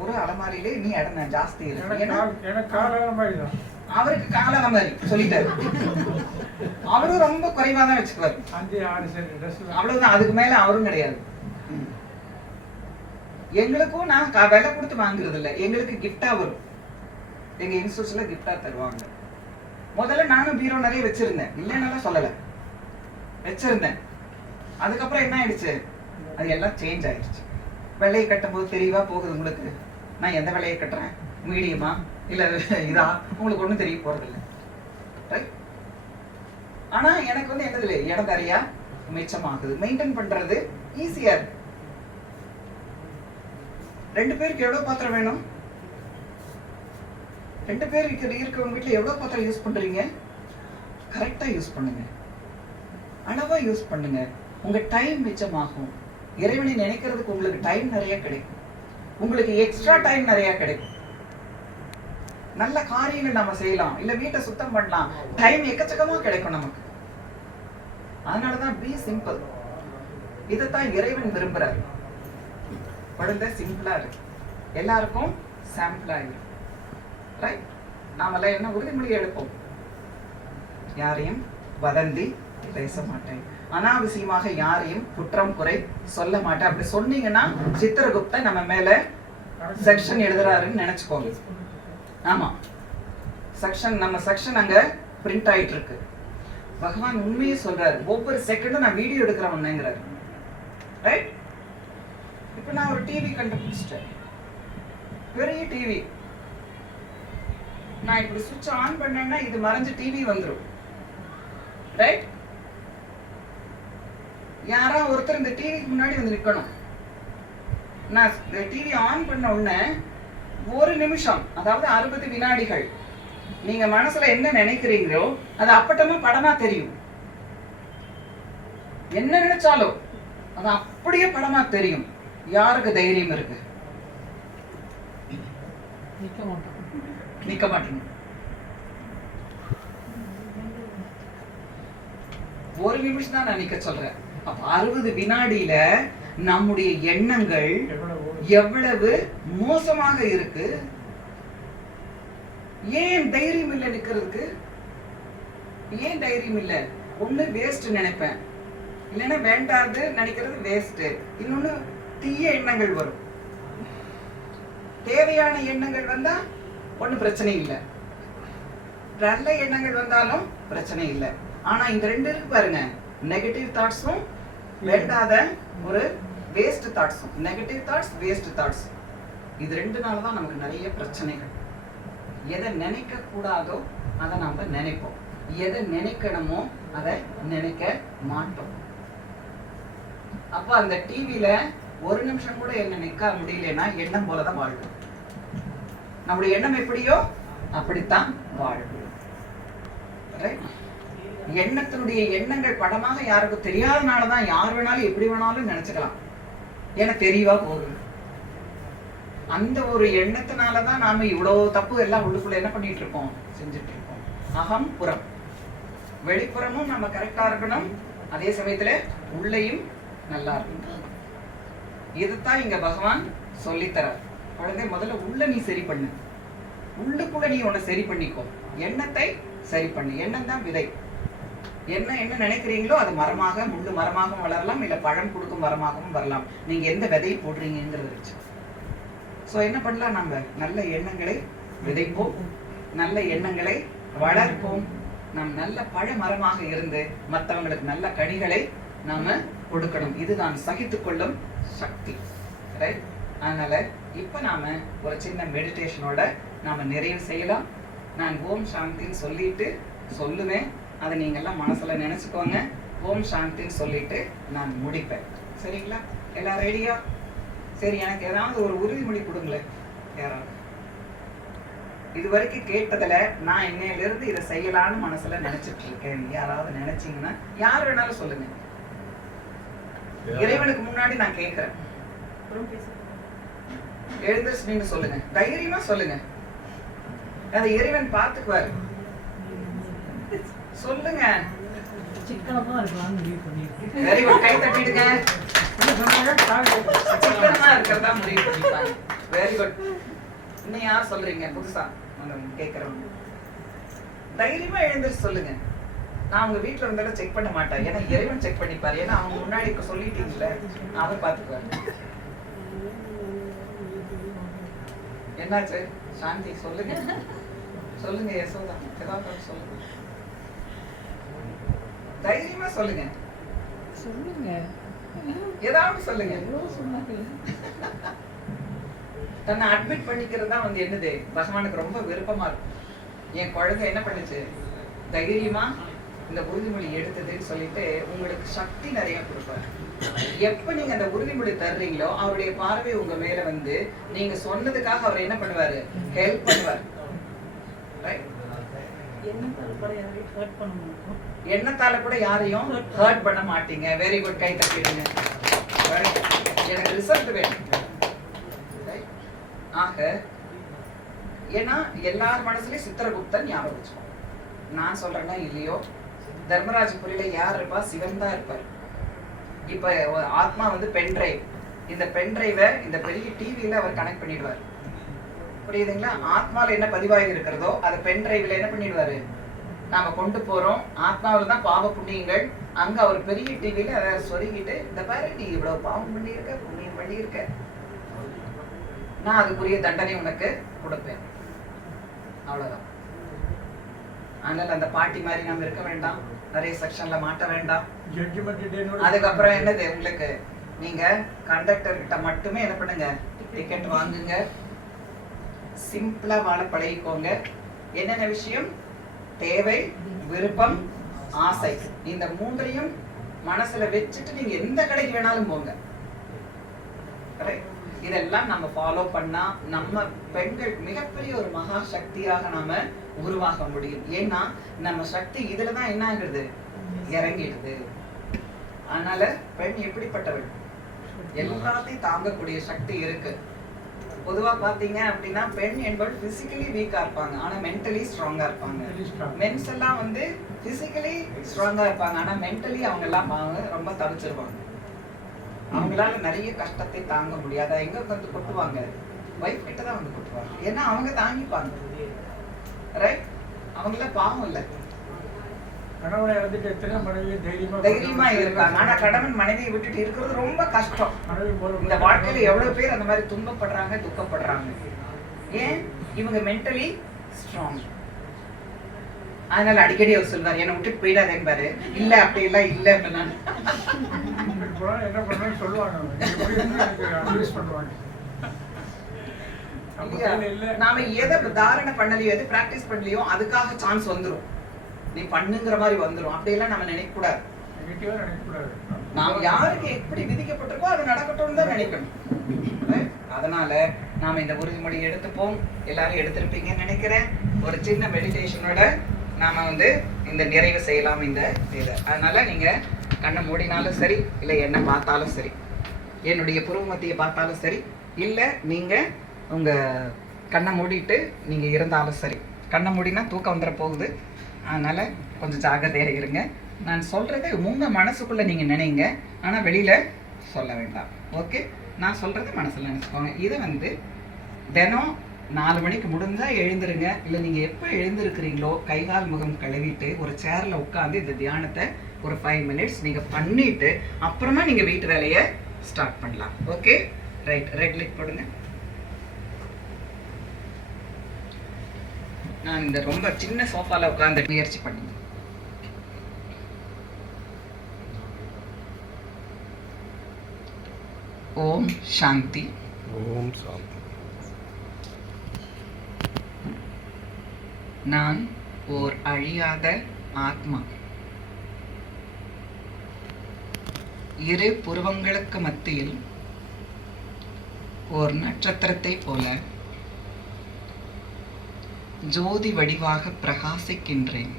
ஒரு அலமாரியிலே நீ இடம் ஜாஸ்தி இருக்கு. அவருக்கு கால அலமாரி சொல்லிட்டாரு. அவரும் ரொம்ப குறைவா தான் வச்சுக்குவாரு. அவ்வளவுதான், அதுக்கு மேல அவரும் கிடையாது. எங்களுக்கும் நான் விலை கொடுத்து வாங்குறது இல்லை, எங்களுக்கு கிஃப்டா வரும். எங்க இன்ஸ்டியூட்ல கிஃப்டா தருவாங்க. முதல்ல நானும் பீரோ நிறைய வச்சிருந்தேன், இல்லைன்னு சொல்லல, வச்சிருந்தேன். அதுக்கப்புறம் என்ன ஆயிடுச்சு, அது எல்லாம் சேஞ்ச் ஆயிடுச்சு. வெள்ளையை கட்டும் போது தெரியவா போகுது உங்களுக்கு, நான் எந்த வெள்ளையை கட்டுறேன், மீடியமா இல்ல இதா, உங்களுக்கு ஒண்ணும் தெரிய போறது இல்லை. ரைட்? ஆனா எனக்கு வந்து என்னது இடம் நிறையா மிச்சமாகுது, மெயின்டைன் பண்றது ஈஸியா இருக்கு. 2 பேருக்கு எவ்வளவு பாத்திரம் வேணும்? 2 பேர் இருக்கிறவங்க வீட்டுல எவ்வளவு பாத்திரம் யூஸ் பண்றீங்க? கரெக்டா யூஸ் பண்ணுங்க, அளவா யூஸ் பண்ணுங்க. உங்க டைம் மிச்சமாகும். இறைவனை நினைக்கிறதுக்கு உங்களுக்கு டைம் நிறைய கிடைக்கும். உங்களுக்கு எக்ஸ்ட்ரா டைம் நிறைய கிடைக்கும். நல்ல காரியங்கள் நம்ம செய்யலாம், இல்ல வீட்டை சுத்தம் பண்ணலாம், டைம் எக்கச்சக்கமா கிடைக்கும் நமக்கு. அதனாலதான் பி சிம்பிள். இதைத்தான் இறைவன் விரும்புறாரு. குழந்தை சிம்பிளா இருக்கு, எல்லாருக்கும் சாம்பிளா இருக்கு. ரைட்? நாமெல்லாம் என்ன உறுதிமொழி எடுப்போம், யாரையும் வதந்தி பேச மாட்டேன், அனாவசியமாக யாரையும் குற்றம் குறை சொல்ல மாட்டேன். அப்படி சொன்னீங்கன்னா சித்திரகுப்தன் நம்ம மேல செக்ஷன் எழுதுறாருன்னு நினைச்சுக்கோங்க. ஆமா, செக்ஷன், நம்ம செக்ஷன் அங்க பிரிண்ட் ஆயிட்டு இருக்கு. பகவான் உண்மையே சொல்றாரு, ஒவ்வொரு செகண்டும் நான் வீடியோ எடுக்கிறவன்னுங்கிறாரு. ரைட்? இப்ப நான் ஒரு டிவி கண்டுபிடிச்சிட்டேன், பெரிய டிவி. நான் இப்படி சுவிட்ச் ஆன் பண்ணேன்னா இது மறைஞ்சு டிவி வந்துடும். ரைட்? யாரா ஒருத்தர் இந்த டிவிக்கு முன்னாடி வந்து நிக்கணும். நான் டிவி ஆன் பண்ண உடனே 1 நிமிஷம், அதாவது 60 வினாடிகள் நீங்க மனசுல என்ன நினைக்கிறீங்களோ அது அப்பட்டமா படமா தெரியும். என்ன நினைச்சாலும் அது அப்படியே படமா தெரியும். யாருக்கு தைரியம் இருக்கு? நிக்க மாட்டேங்க. 1 நிமிஷம் தான் நான் நிக்க சொல்றேன். அப்ப 60 வினாடியில நம்முடைய எண்ணங்கள் எவ்வளவு மோசமாக இருக்கு. ஏன் தைரியம் இல்லை நிக்கிறதுக்கு? ஏன் தைரியம் இல்லை? ஒண்ணு வேஸ்ட் நினைப்பேன், இல்லைன்னா வேண்டாது நினைக்கிறது வேஸ்ட். இன்னொன்னு தீய எண்ணங்கள் வரும். தேவையான எண்ணங்கள் வந்தா ஒண்ணு பிரச்சனை இல்லை, நல்ல எண்ணங்கள் வந்தாலும் பிரச்சனை இல்லை. ஆனா இந்த 2 இருக்கு பாருங்க, நெகட்டிவ் தாட்ஸும் வேண்டாத ஒரு வேஸ்ட் தாட்ஸும். நெகட்டிவ் தாட்ஸ், வேஸ்ட் தாட்ஸ், இது 2நால தான் நமக்கு நிறைய பிரச்சனைகள். எதை நினைக்க கூடாதோ அதை நாம நினைப்போம், எதை நினைக்கணுமோ அதை நினைக்க மாட்டோம். அப்ப அந்த டிவில 1 நிமிஷம் கூட என்ன நிக்க முடியலன்னா எண்ணம் போலதான் வாழ்க்கை. நம்முடைய எண்ணம் எப்படியோ அப்படித்தான் வாழ்வு. எண்ணத்தினுடைய எண்ணங்கள் படமாக யாருக்கும் தெரியாதனாலதான் யார் வேணாலும் எப்படி வேணாலும் நினைச்சுக்கலாம். ஏன்னா தெரியவா போகுது. அந்த ஒரு எண்ணத்தினாலதான் நாம இவ்வளவு தப்பு எல்லாம் உள்ளுக்குள்ள என்ன பண்ணிட்டு இருக்கோம், செஞ்சுட்டு இருக்கோம். அகம் புறம், வெளிப்புறமும் நம்ம கரெக்டா இருக்கணும், அதே சமயத்துல உள்ளேயும் நல்லா இருக்கணும். இதுதான் இங்க பகவான் சொல்லித்தரார். குழந்தை முதல்ல உள்ள நீ சரி பண்ணு, உள்ளுக்குள்ள நீ உன்னை சரி பண்ணிக்கோ, எண்ணத்தை சரி பண்ணு. எண்ணம் தான் விதை. என்ன நினைக்கிறீங்களோ அது மரமாக, முள்ளு மரமாகவும் வளரலாம், இல்ல பழம் கொடுக்கும் மரமாகவும் வரலாம். நீங்க எந்த விதையை போடுறீங்கிறது வச்சு. சோ என்ன பண்ணலாம், நம்ம நல்ல எண்ணங்களை விதைப்போம், நல்ல எண்ணங்களை வளர்ப்போம். நாம் நல்ல பழ மரமாக இருந்து மற்றவங்களுக்கு நல்ல கனிகளை நாம கொடுக்கணும். இதுதான் சகித்துக் கொள்ளும் சக்தி. ரைட்? அதனால இப்ப நாம ஒரு சின்ன மெடிடேஷனோட நாம நிறைவு செய்யலாம். நான் ஓம் சாந்தின்னு சொல்லிட்டு சொல்லுவேன், அதை நீங்க எல்லாம் மனசுல நினைச்சுக்கோங்க. ஓம் சாந்தின்னு சொல்லிட்டு நான் முடிப்பேன். சரிங்களா? எல்லாம் ரெடியா? சரி, எனக்கு ஏதாவது ஒரு உறுதிமொழி கொடுங்களேன் யாராவது. இது வரைக்கும் கேட்டதுல நான் இன்னையிலிருந்து இதை செய்யலான்னு மனசுல நினைச்சிட்டு இருக்கேன். யாராவது நினைச்சீங்கன்னா யார் வேணாலும் சொல்லுங்க. இறைவனுக்கு முன்னாடி நான் கேட்கிறேன். எழுந்திருச்சு நின்னு சொல்லுங்க, தைரியமா சொல்லுங்க. அதை இறைவன் பார்த்துக்குவாரு. சொல்லுங்க. சிக்கனமா இருக்கலாம்னு முடிவு பண்ணிருக்கேன். வெரி குட், கை தட்டிடுங்க. சிக்கனமா இருக்கிறதா முடிவு பண்ணிருக்காங்க. Very good. இன்னும் யார் சொல்றீங்க புதுசா கேட்கறவங்க? தைரியமா எழுந்திருச்சு சொல்லுங்க. நான் உங்க வீட்டுல இருந்தாலும் செக் பண்ண மாட்டேன், ஏன்னா இறைவன் செக் பண்ணிப்பாரு. ஏன்னா அவங்க முன்னாடி சொல்லிட்டீங்கல்ல, அவர் பார்த்துக்குவாரு. என்னாச்சு சாந்தி? சொல்லுங்க சொல்லுங்க யசோதா, ஏதாவது சொல்லுங்க, தைரியமா சொல்லுங்க. சொல்லுங்க, ஏதாவது சொல்லுங்க. தன்னை அட்மிட் பண்ணிக்கிறதா என்னது பகவானுக்கு ரொம்ப விருப்பமா இருக்கும். என் குழந்தை என்ன பண்ணுச்சு, தைரியமா இந்த உறுதிமொழி எடுத்ததுன்னு சொல்லிட்டு உங்களுக்கு சக்தி நிறைய கொடுப்பாரு. எப்ப நீங்க அந்த உறுதிமொழி தர்றீங்களோ அவருடைய பார்வை உங்க மேல நீங்க சொன்னதுக்காக அவர் என்ன பண்ணுவாரு, ஹெல்ப் பண்ணுவார். எண்ணத்தால கூட யாரையும் ஹர்ட் பண்ண மாட்டீங்க. வெரி குட், கை தட்டிடுங்க. எனக்கு ரிசல்ட் வேணும். ஆக ஏன்னா எல்லார் மனசுலயும் சித்திரகுப்தன் ஞாபகம் வச்சுக்கோ. நான் சொல்றேன்னா இல்லையோ, தர்மராஜபுரியில யார் இருப்பா, சிவன் தான் இருப்பார். இப்ப ஆத்மா பென்ட்ரைவ், இந்த பென்ட்ரைவை இந்த பெரிய டிவியில அவர் கனெக்ட் பண்ணிடுவார். புரியுதுங்களா? ஆத்மால என்ன பதிவாகி இருக்கிறதோ அதை பென்ட்ரைவ்ல என்ன பண்ணிடுவாரு, நாம கொண்டு போறோம். ஆத்மாவில தான் பாவ புண்ணியங்கள், அங்க அவர் பெரிய டிவியில அதை சொருகிட்டு, இந்த பாரு நீ இவ்வளவு பாவம் பண்ணியிருக்க, புண்ணியம் பண்ணியிருக்க, நான் அதுக்குரிய தண்டனை உனக்கு கொடுப்பேன். அவ்வளவுதான். அதனால அந்த பாட்டி மாதிரி நம்ம இருக்க வேண்டாம், நிறைய செக்ஷன்ல மாட்ட வேண்டாம். அதுக்கப்புறம் என்னது, உங்களுக்கு நீங்க கண்டக்டர் கிட்ட மட்டுமே என்ன பண்ணுங்க, டிக்கெட் வாங்குங்க. சிம்பிளா வாழ பழகிக்கோங்க. என்னென்ன விஷயம் தேவை, விருப்பம், ஆசை, இந்த மூன்றையும் மனசுல வச்சுட்டு நீங்க எந்த கடைக்கு வேணாலும் போங்க. இதெல்லாம் நம்ம ஃபாலோ பண்ணா நம்ம பெண்கள் மிகப்பெரிய ஒரு மகா சக்தியாக நாம உருவாக முடியும். ஏன்னா நம்ம சக்தி இதுலதான் என்ன ஆகுது, இறங்கிடுது. அதனால பெண் எப்படிப்பட்டவள், எல்லாத்தையும் தாங்கக்கூடிய சக்தி இருக்கு. பொதுவா பாத்தீங்க அப்படின்னா பெண் என்பவள் பிசிக்கலி வீக்கா இருப்பாங்க, ஆனா மென்டலி ஸ்ட்ராங்கா இருப்பாங்க. மென்ஸ் எல்லாம் பிசிக்கலி ஸ்ட்ராங்கா இருப்பாங்க, ஆனா மென்டலி அவங்க எல்லாம் ரொம்ப தவிச்சிருவாங்க. அவங்களால நிறைய கஷ்டத்தை தாங்க முடியாத எங்க கொட்டுவாங்க, வைஃப் கிட்ட தான் கொட்டுவாங்க. ஏன்னா அவங்க தாங்கிப்பாங்க. ரைட்? அவங்கள பாவம் இல்ல, தைரியமா இருக்காங்க. ஆனா கணவன் மனைவியை விட்டுட்டு இருக்கிறது ரொம்ப கஷ்டம். இந்த வாழ்க்கையில எவ்வளவு பேர் அந்த மாதிரி துன்பப்படுறாங்க, துக்கப்படுறாங்க. ஏன்? இவங்க மென்டலி ஸ்ட்ராங். அதனால அடிக்கடி அவர் சொல்வார், என்னை விட்டுட்டு போயிடாதேன்னு பாரு. இல்ல அப்படி எல்லாம் இல்ல, என்ன பண்ணு சொல்லுவாங்க. நாம எதை தாரணை பண்ணலையோ, எது பிராக்டிஸ் பண்ணலையோ அதுக்காக சான்ஸ் வந்துரும், நீ பண்ணுங்கிற மாதிரி வந்துரும். அப்படியெல்லாம் நம்ம நினைக்க கூடாது. நாம் யாருக்கு எப்படி விதிக்கப்பட்டிருக்கோ அது நடக்கட்டும்னு தான் நினைக்கணும். அதனால நாம் இந்த உறுதிமொழி எடுத்துப்போம். எல்லாரும் எடுத்திருப்பீங்கன்னு நினைக்கிறேன். ஒரு சின்ன மெடிடேஷனோட நாம் இந்த நிறைவு செய்யலாம் இந்த இதை. அதனால் நீங்கள் கண்ணை மூடினாலும் சரி, இல்லை என்ன பார்த்தாலும் சரி, என்னுடைய புருவ மத்தியை பார்த்தாலும் சரி, இல்லை நீங்கள் உங்கள் கண்ணை மூடிட்டு நீங்கள் இருந்தாலும் சரி. கண்ணை மூடினா தூக்கம் வந்துட போகுது. அதனால் கொஞ்சம் ஜாக்கிரதையாக இருங்க. நான் சொல்கிறது உங்கள் மனசுக்குள்ளே நீங்கள் நினைங்க, ஆனால் வெளியில் சொல்ல வேண்டாம். ஓகே, நான் சொல்கிறது மனசில் நினச்சிக்கோங்க. இதை தினம் 4 மணிக்கு முடிஞ்சால் எழுந்துருங்க. இல்லை நீங்கள் எப்போ எழுந்திருக்கிறீங்களோ கை கால் முகம் கழுவிட்டு ஒரு சேரில் உட்காந்து இந்த தியானத்தை ஒரு 5 மினிட்ஸ் நீங்கள் பண்ணிவிட்டு அப்புறமா நீங்கள் வீட்டு வேலையை ஸ்டார்ட் பண்ணலாம். Okay, right. ரெட் லைட் போடுங்க. நான் இந்த ரொம்ப சின்ன சோஃபாவில் உட்காந்து முயற்சி பண்ணி ஓம் சாந்தி. ஓம் சாந்தி. நான் ஓர் அழியாத ஆத்மா. இரு புருவங்களுக்கு மத்தியில் ஓர் நட்சத்திரத்தை போல ஜோதி வடிவாக பிரகாசிக்கின்றேன்.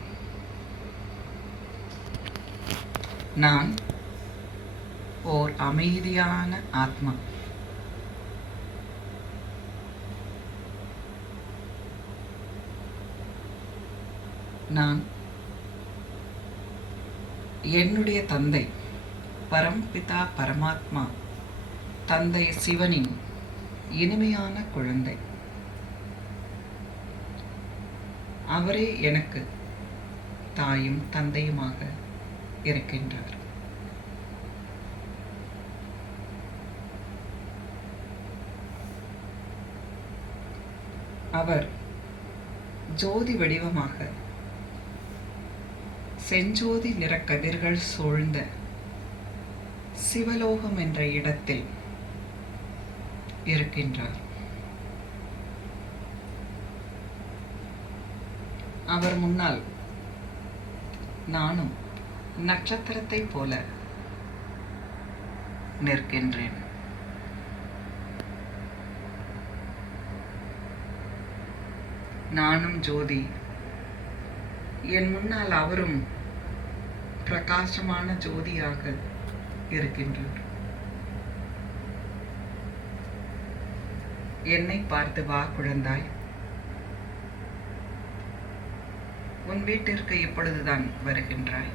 நான் ஓர் அமைதியான ஆத்மா. நான் என்னுடைய தந்தை பரம்பிதா பரமாத்மா தந்தை சிவனின் இனிமையான குழந்தை. அவரே எனக்கு தாயும் தந்தையுமாக இருக்கின்றார். அவர் ஜோதி வடிவமாக செஞ்சோதி நிற கதிர்கள் சூழ்ந்த சிவலோகம் என்ற இடத்தில் இருக்கின்றார். அவர் முன்னால் நானும் நட்சத்திரத்தை போல நிற்கின்றேன். நானும் ஜோதி, என் முன்னால் அவரும் பிரகாசமான ஜோதியாக இருக்கின்றார். என்னை பார்த்து, வா குழந்தாய், உன் வீட்டிற்கு இப்பொழுதுதான் வருகின்றாய்.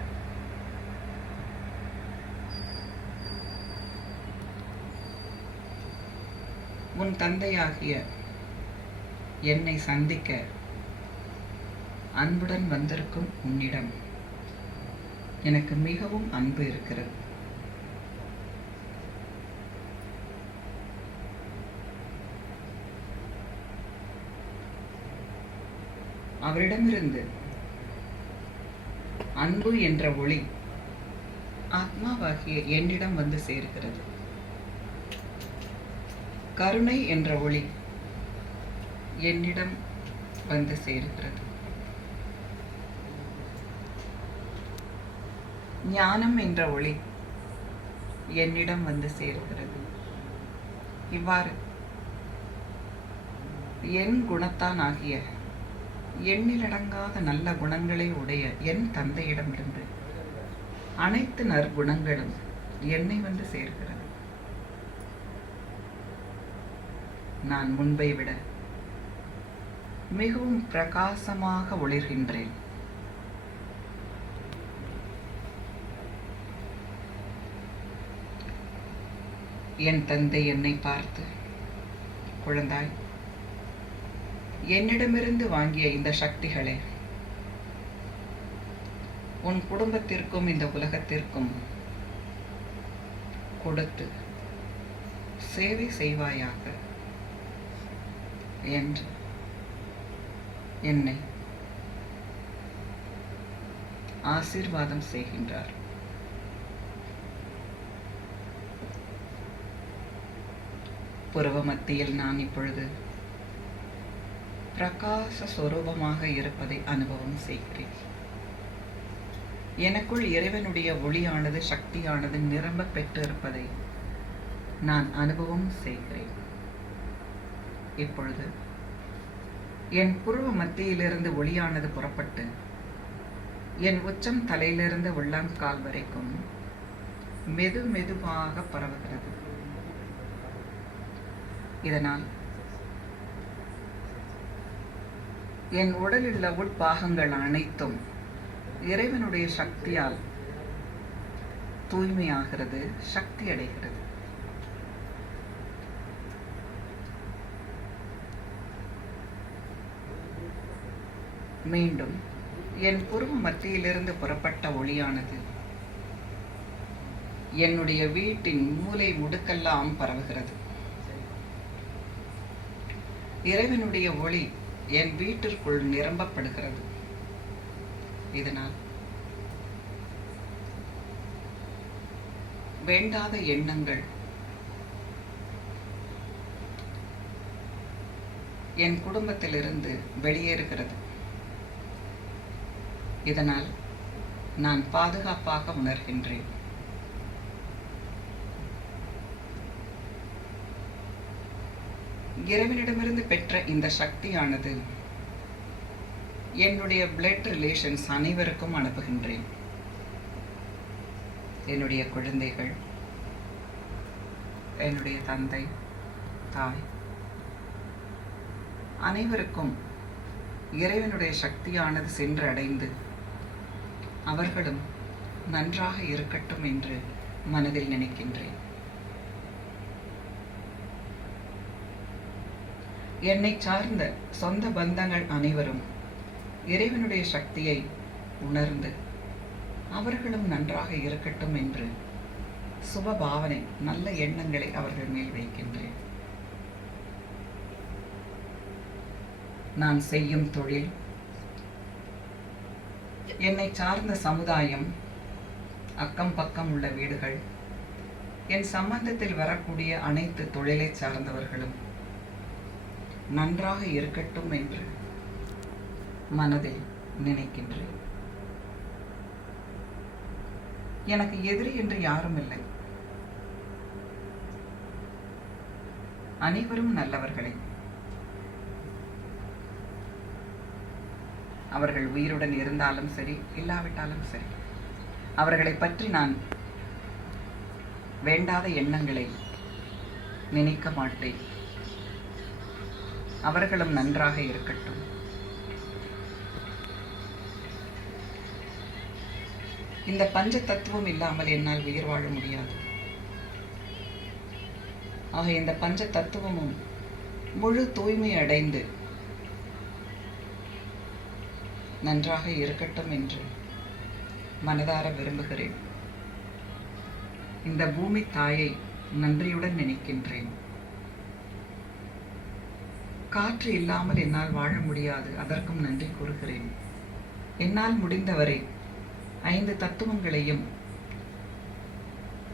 உன் தந்தையாகிய என்னை சந்திக்க அன்புடன் வந்திருக்கும் உன்னிடம் எனக்கு மிகவும் அன்பு இருக்கிறது. அவரிடமிருந்து அன்பு என்ற ஒளி ஆத்மாவாகிய என்னிடம் வந்து சேர்கிறது. கருணை என்ற ஒளி என்னிடம் வந்து சேர்கிறது. ஞானம் என்ற ஒளி என்னிடம் வந்து சேர்கிறது. இவ்வாறு என் குணத்தான் ஆகிய எண்ணிலடங்காத நல்ல குணங்களை உடைய என் தந்தையிடமிருந்து அனைத்து நற்குணங்களும் என்னை வந்து சேர்கிறது. நான் முன்பை விட மிகவும் பிரகாசமாக ஒளிர்கின்றேன். என் தந்தை என்னை பார்த்து, குழந்தாய், என்னிடமிருந்து வாங்கிய இந்த சக்திகளை உன் குடும்பத்திற்கும் இந்த உலகத்திற்கும் கொடுத்து சேவை செய்வாயாக என்று என்னை ஆசீர்வாதம் செய்கின்றார். புருவ மத்தியில் நான் இப்பொழுது பிரகாச சொரூபமாக இருப்பதை அனுபவம் செய்கிறேன். எனக்குள் இறைவனுடைய ஒளியானது, சக்தியானது நிரம்ப பெற்று இருப்பதை நான் அனுபவம் செய்கிறேன். இப்பொழுது என் புருவ மத்தியிலிருந்து ஒளியானது புறப்பட்டு என் உச்சம் தலையிலிருந்து உள்ளங்கால் வரைக்கும் மெதுவாக பரவுகிறது. இதனால் என் உடலில் உள்ள உட்பாகங்கள் அனைத்தும் இறைவனுடைய சக்தியால் தூய்மையாகிறது, சக்தி அடைகிறது. மீண்டும் என் புருவ மத்தியிலிருந்து புறப்பட்ட ஒளியானது என்னுடைய வீட்டின் மூலை முடுக்கெல்லாம் பரவுகிறது. இறைவனுடைய ஒளி என் வீட்டிற்குள் நிரம்பப்படுகிறது. இதனால் வேண்டாத எண்ணங்கள் என் குடும்பத்திலிருந்து வெளியேறுகிறது. இதனால் நான் பாதுகாப்பாக உணர்கின்றேன். இறைவனிடமிருந்து பெற்ற இந்த சக்தியானது என்னுடைய பிளட் ரிலேஷன்ஸ் அனைவருக்கும் அனுப்புகின்றேன். என்னுடைய குழந்தைகள், என்னுடைய தந்தை, தாய் அனைவருக்கும் இறைவனுடைய சக்தியானது சென்று அடைந்து அவர்களும் நன்றாக இருக்கட்டும் என்று மனதில் நினைக்கின்றேன். என்னை சார்ந்த சொந்த பந்தங்கள் அனைவரும் இறைவனுடைய சக்தியை உணர்ந்து அவர்களும் நன்றாக இருக்கட்டும் என்று சுப பாவனை, நல்ல எண்ணங்களை அவர்கள் மேல் வைக்கின்றேன். நான் செய்யும் தொழில், என்னை சார்ந்த சமுதாயம், அக்கம் பக்கம் உள்ள வீடுகள், என் சம்பந்தத்தில் வரக்கூடிய அனைத்து தொழிலை சார்ந்தவர்களும் நன்றாக இருக்கட்டும் என்று மனதில் நினைக்கின்றேன். எனக்கு எதிரி என்று யாரும் இல்லை. அனைவரும் நல்லவர்களே. அவர்கள் உயிருடன் இருந்தாலும் சரி, இல்லாவிட்டாலும் சரி, அவர்களை பற்றி நான் வேண்டாத எண்ணங்களை நினைக்க மாட்டேன். அவர்களும் நன்றாக இருக்கட்டும். இந்த பஞ்ச தத்துவம் இல்லாமல் என்னால் உயிர் வாழ முடியாது. ஆக இந்த பஞ்ச தத்துவமும் முழு தூய்மை அடைந்து நன்றாக இருக்கட்டும் என்று மனதார விரும்புகிறேன். இந்த பூமி தாயை நன்றியுடன் நினைக்கின்றேன். காற்று இல்லாமல் என்னால் வாழ முடியாது, அதற்கும் நன்றி கூறுகிறேன். என்னால் முடிந்தவரை 5 தத்துவங்களையும்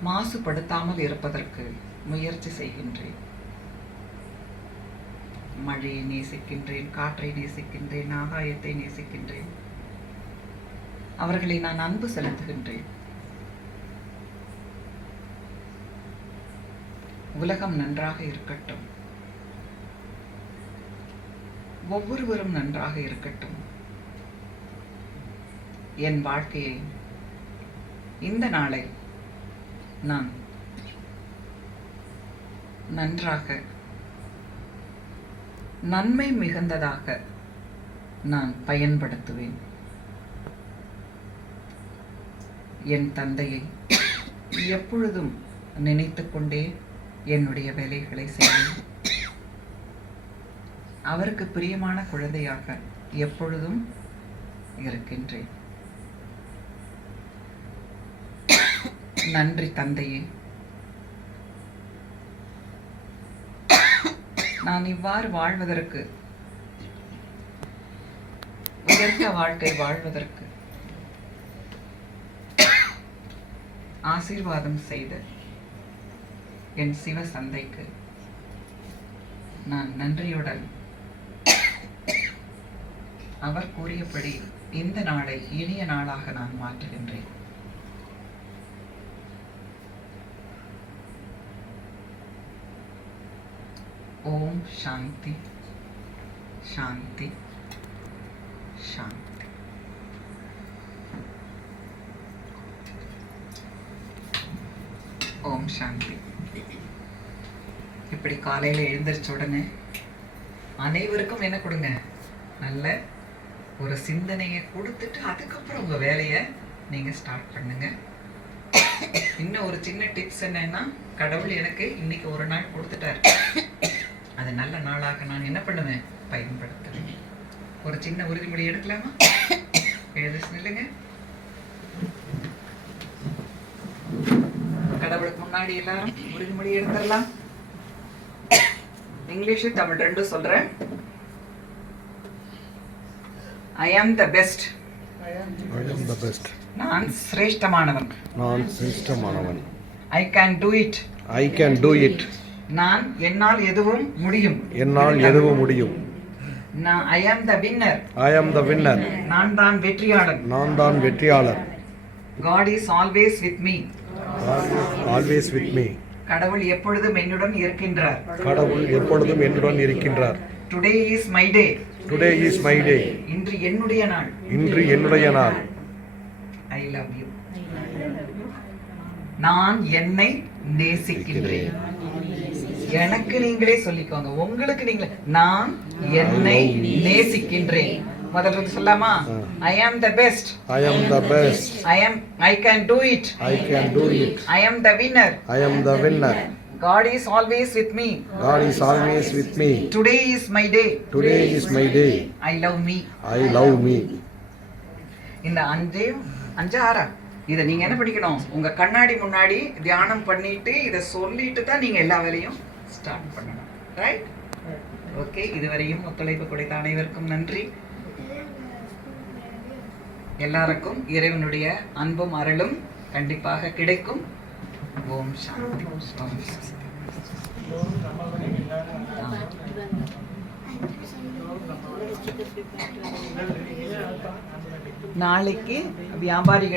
மாசுபடுத்தாமல் இருப்பதற்கு முயற்சி செய்கின்றேன். மழையை நேசிக்கின்றேன், காற்றை நேசிக்கின்றேன், ஆகாயத்தை நேசிக்கின்றேன். அவர்களை நான் அன்பு செலுத்துகின்றேன். உலகம் நன்றாக இருக்கட்டும். ஒவ்வொருவரும் நன்றாக இருக்கட்டும். என் வாழ்க்கையை, இந்த நாளை நான் நன்றாக, நன்மை மிகுந்ததாக நான் பயன்படுத்துவேன். என் தந்தையை எப்பொழுதும் நினைத்துக்கொண்டே என்னுடைய வேலைகளை செய்வேன். அவருக்கு பிரியமான குழந்தையாக எப்பொழுதும் இருக்கின்றேன். நன்றி தந்தையே. நான் இவ்வாறு வாழ்வதற்கு, உயர்ந்த வாழ்க்கை வாழ்வதற்கு ஆசீர்வாதம் செய்த என் சிவ சந்தைக்கு நான் நன்றியுடன் அவர் கூறியபடி இந்த நாளை இனிய நாளாக நான் மாற்றுகின்றேன். ஓம் சாந்தி சாந்தி சாந்தி. ஓம் சாந்தி. இப்படி காலையில் எழுந்திரிச்ச உடனே அனைவருக்கும் என்ன கொடுங்க, நல்ல ஒரு சிந்தனையை கொடுத்துட்டு அதுக்கப்புறம் உங்கள் வேலையை நீங்கள் ஸ்டார்ட் பண்ணுங்க. இன்னும் ஒரு சின்ன டிப்ஸ் என்னன்னா, கடவுள் எனக்கு இன்னைக்கு ஒரு நாள் கொடுத்துட்டாரு, அது நல்ல நாளாக நான் என்ன பண்ணுவேன், பயன்படுத்துவேன். ஒரு சின்ன உறுதிமொழி எடுக்கலாமா? எழுதி நில்லுங்க. கடவுளுக்கு முன்னாடி எல்லாரும் உறுதிமொழி எடுத்துடலாம். இங்கிலீஷ் தமிழ் ரெண்டும் சொல்றேன். I am the best. நான் சிரேஷ்டமானவன். I can do it. நான் என்னால் எதுவும் முடியும். I am the winner. நான் தான் வெற்றியாளன். God is always with me. கடவுள் எப்பொழுதும் என்னுடன் இருக்கின்றார். Today is my day. இன்று என்னுடைய நாள். I love you. நான் என்னை நேசிக்கின்றேன். எனக்கு நீங்களே சொல்லிக்கோங்க, உங்களுக்கு நீங்களே, நான் என்னை நேசிக்கின்றேன். முதல்ல சொல்லலாமா? I am the best. I can do it. I am the winner. God is always with me. Today is my day. I love me. இந்த 5 6 இதை நீங்க என்ன படிக்கணும், உங்க கண்ணாடி முன்னாடி தியானம் பண்ணிட்டு இதை சொல்லிட்டு தான் நீங்க எல்லா வேலையும் ஸ்டார்ட் பண்ணணும். ரைட்? ஓகே. இதுவரையும் ஒத்துழைப்பு கொடுத்த அனைவருக்கும் நன்றி. எல்லாருக்கும் இறைவனுடைய அன்பும் அருளும் கண்டிப்பாக கிடைக்கும். ஓம் சாந்தி. ஓம் சாந்தி. நாளைக்கு வியாபாரிகள்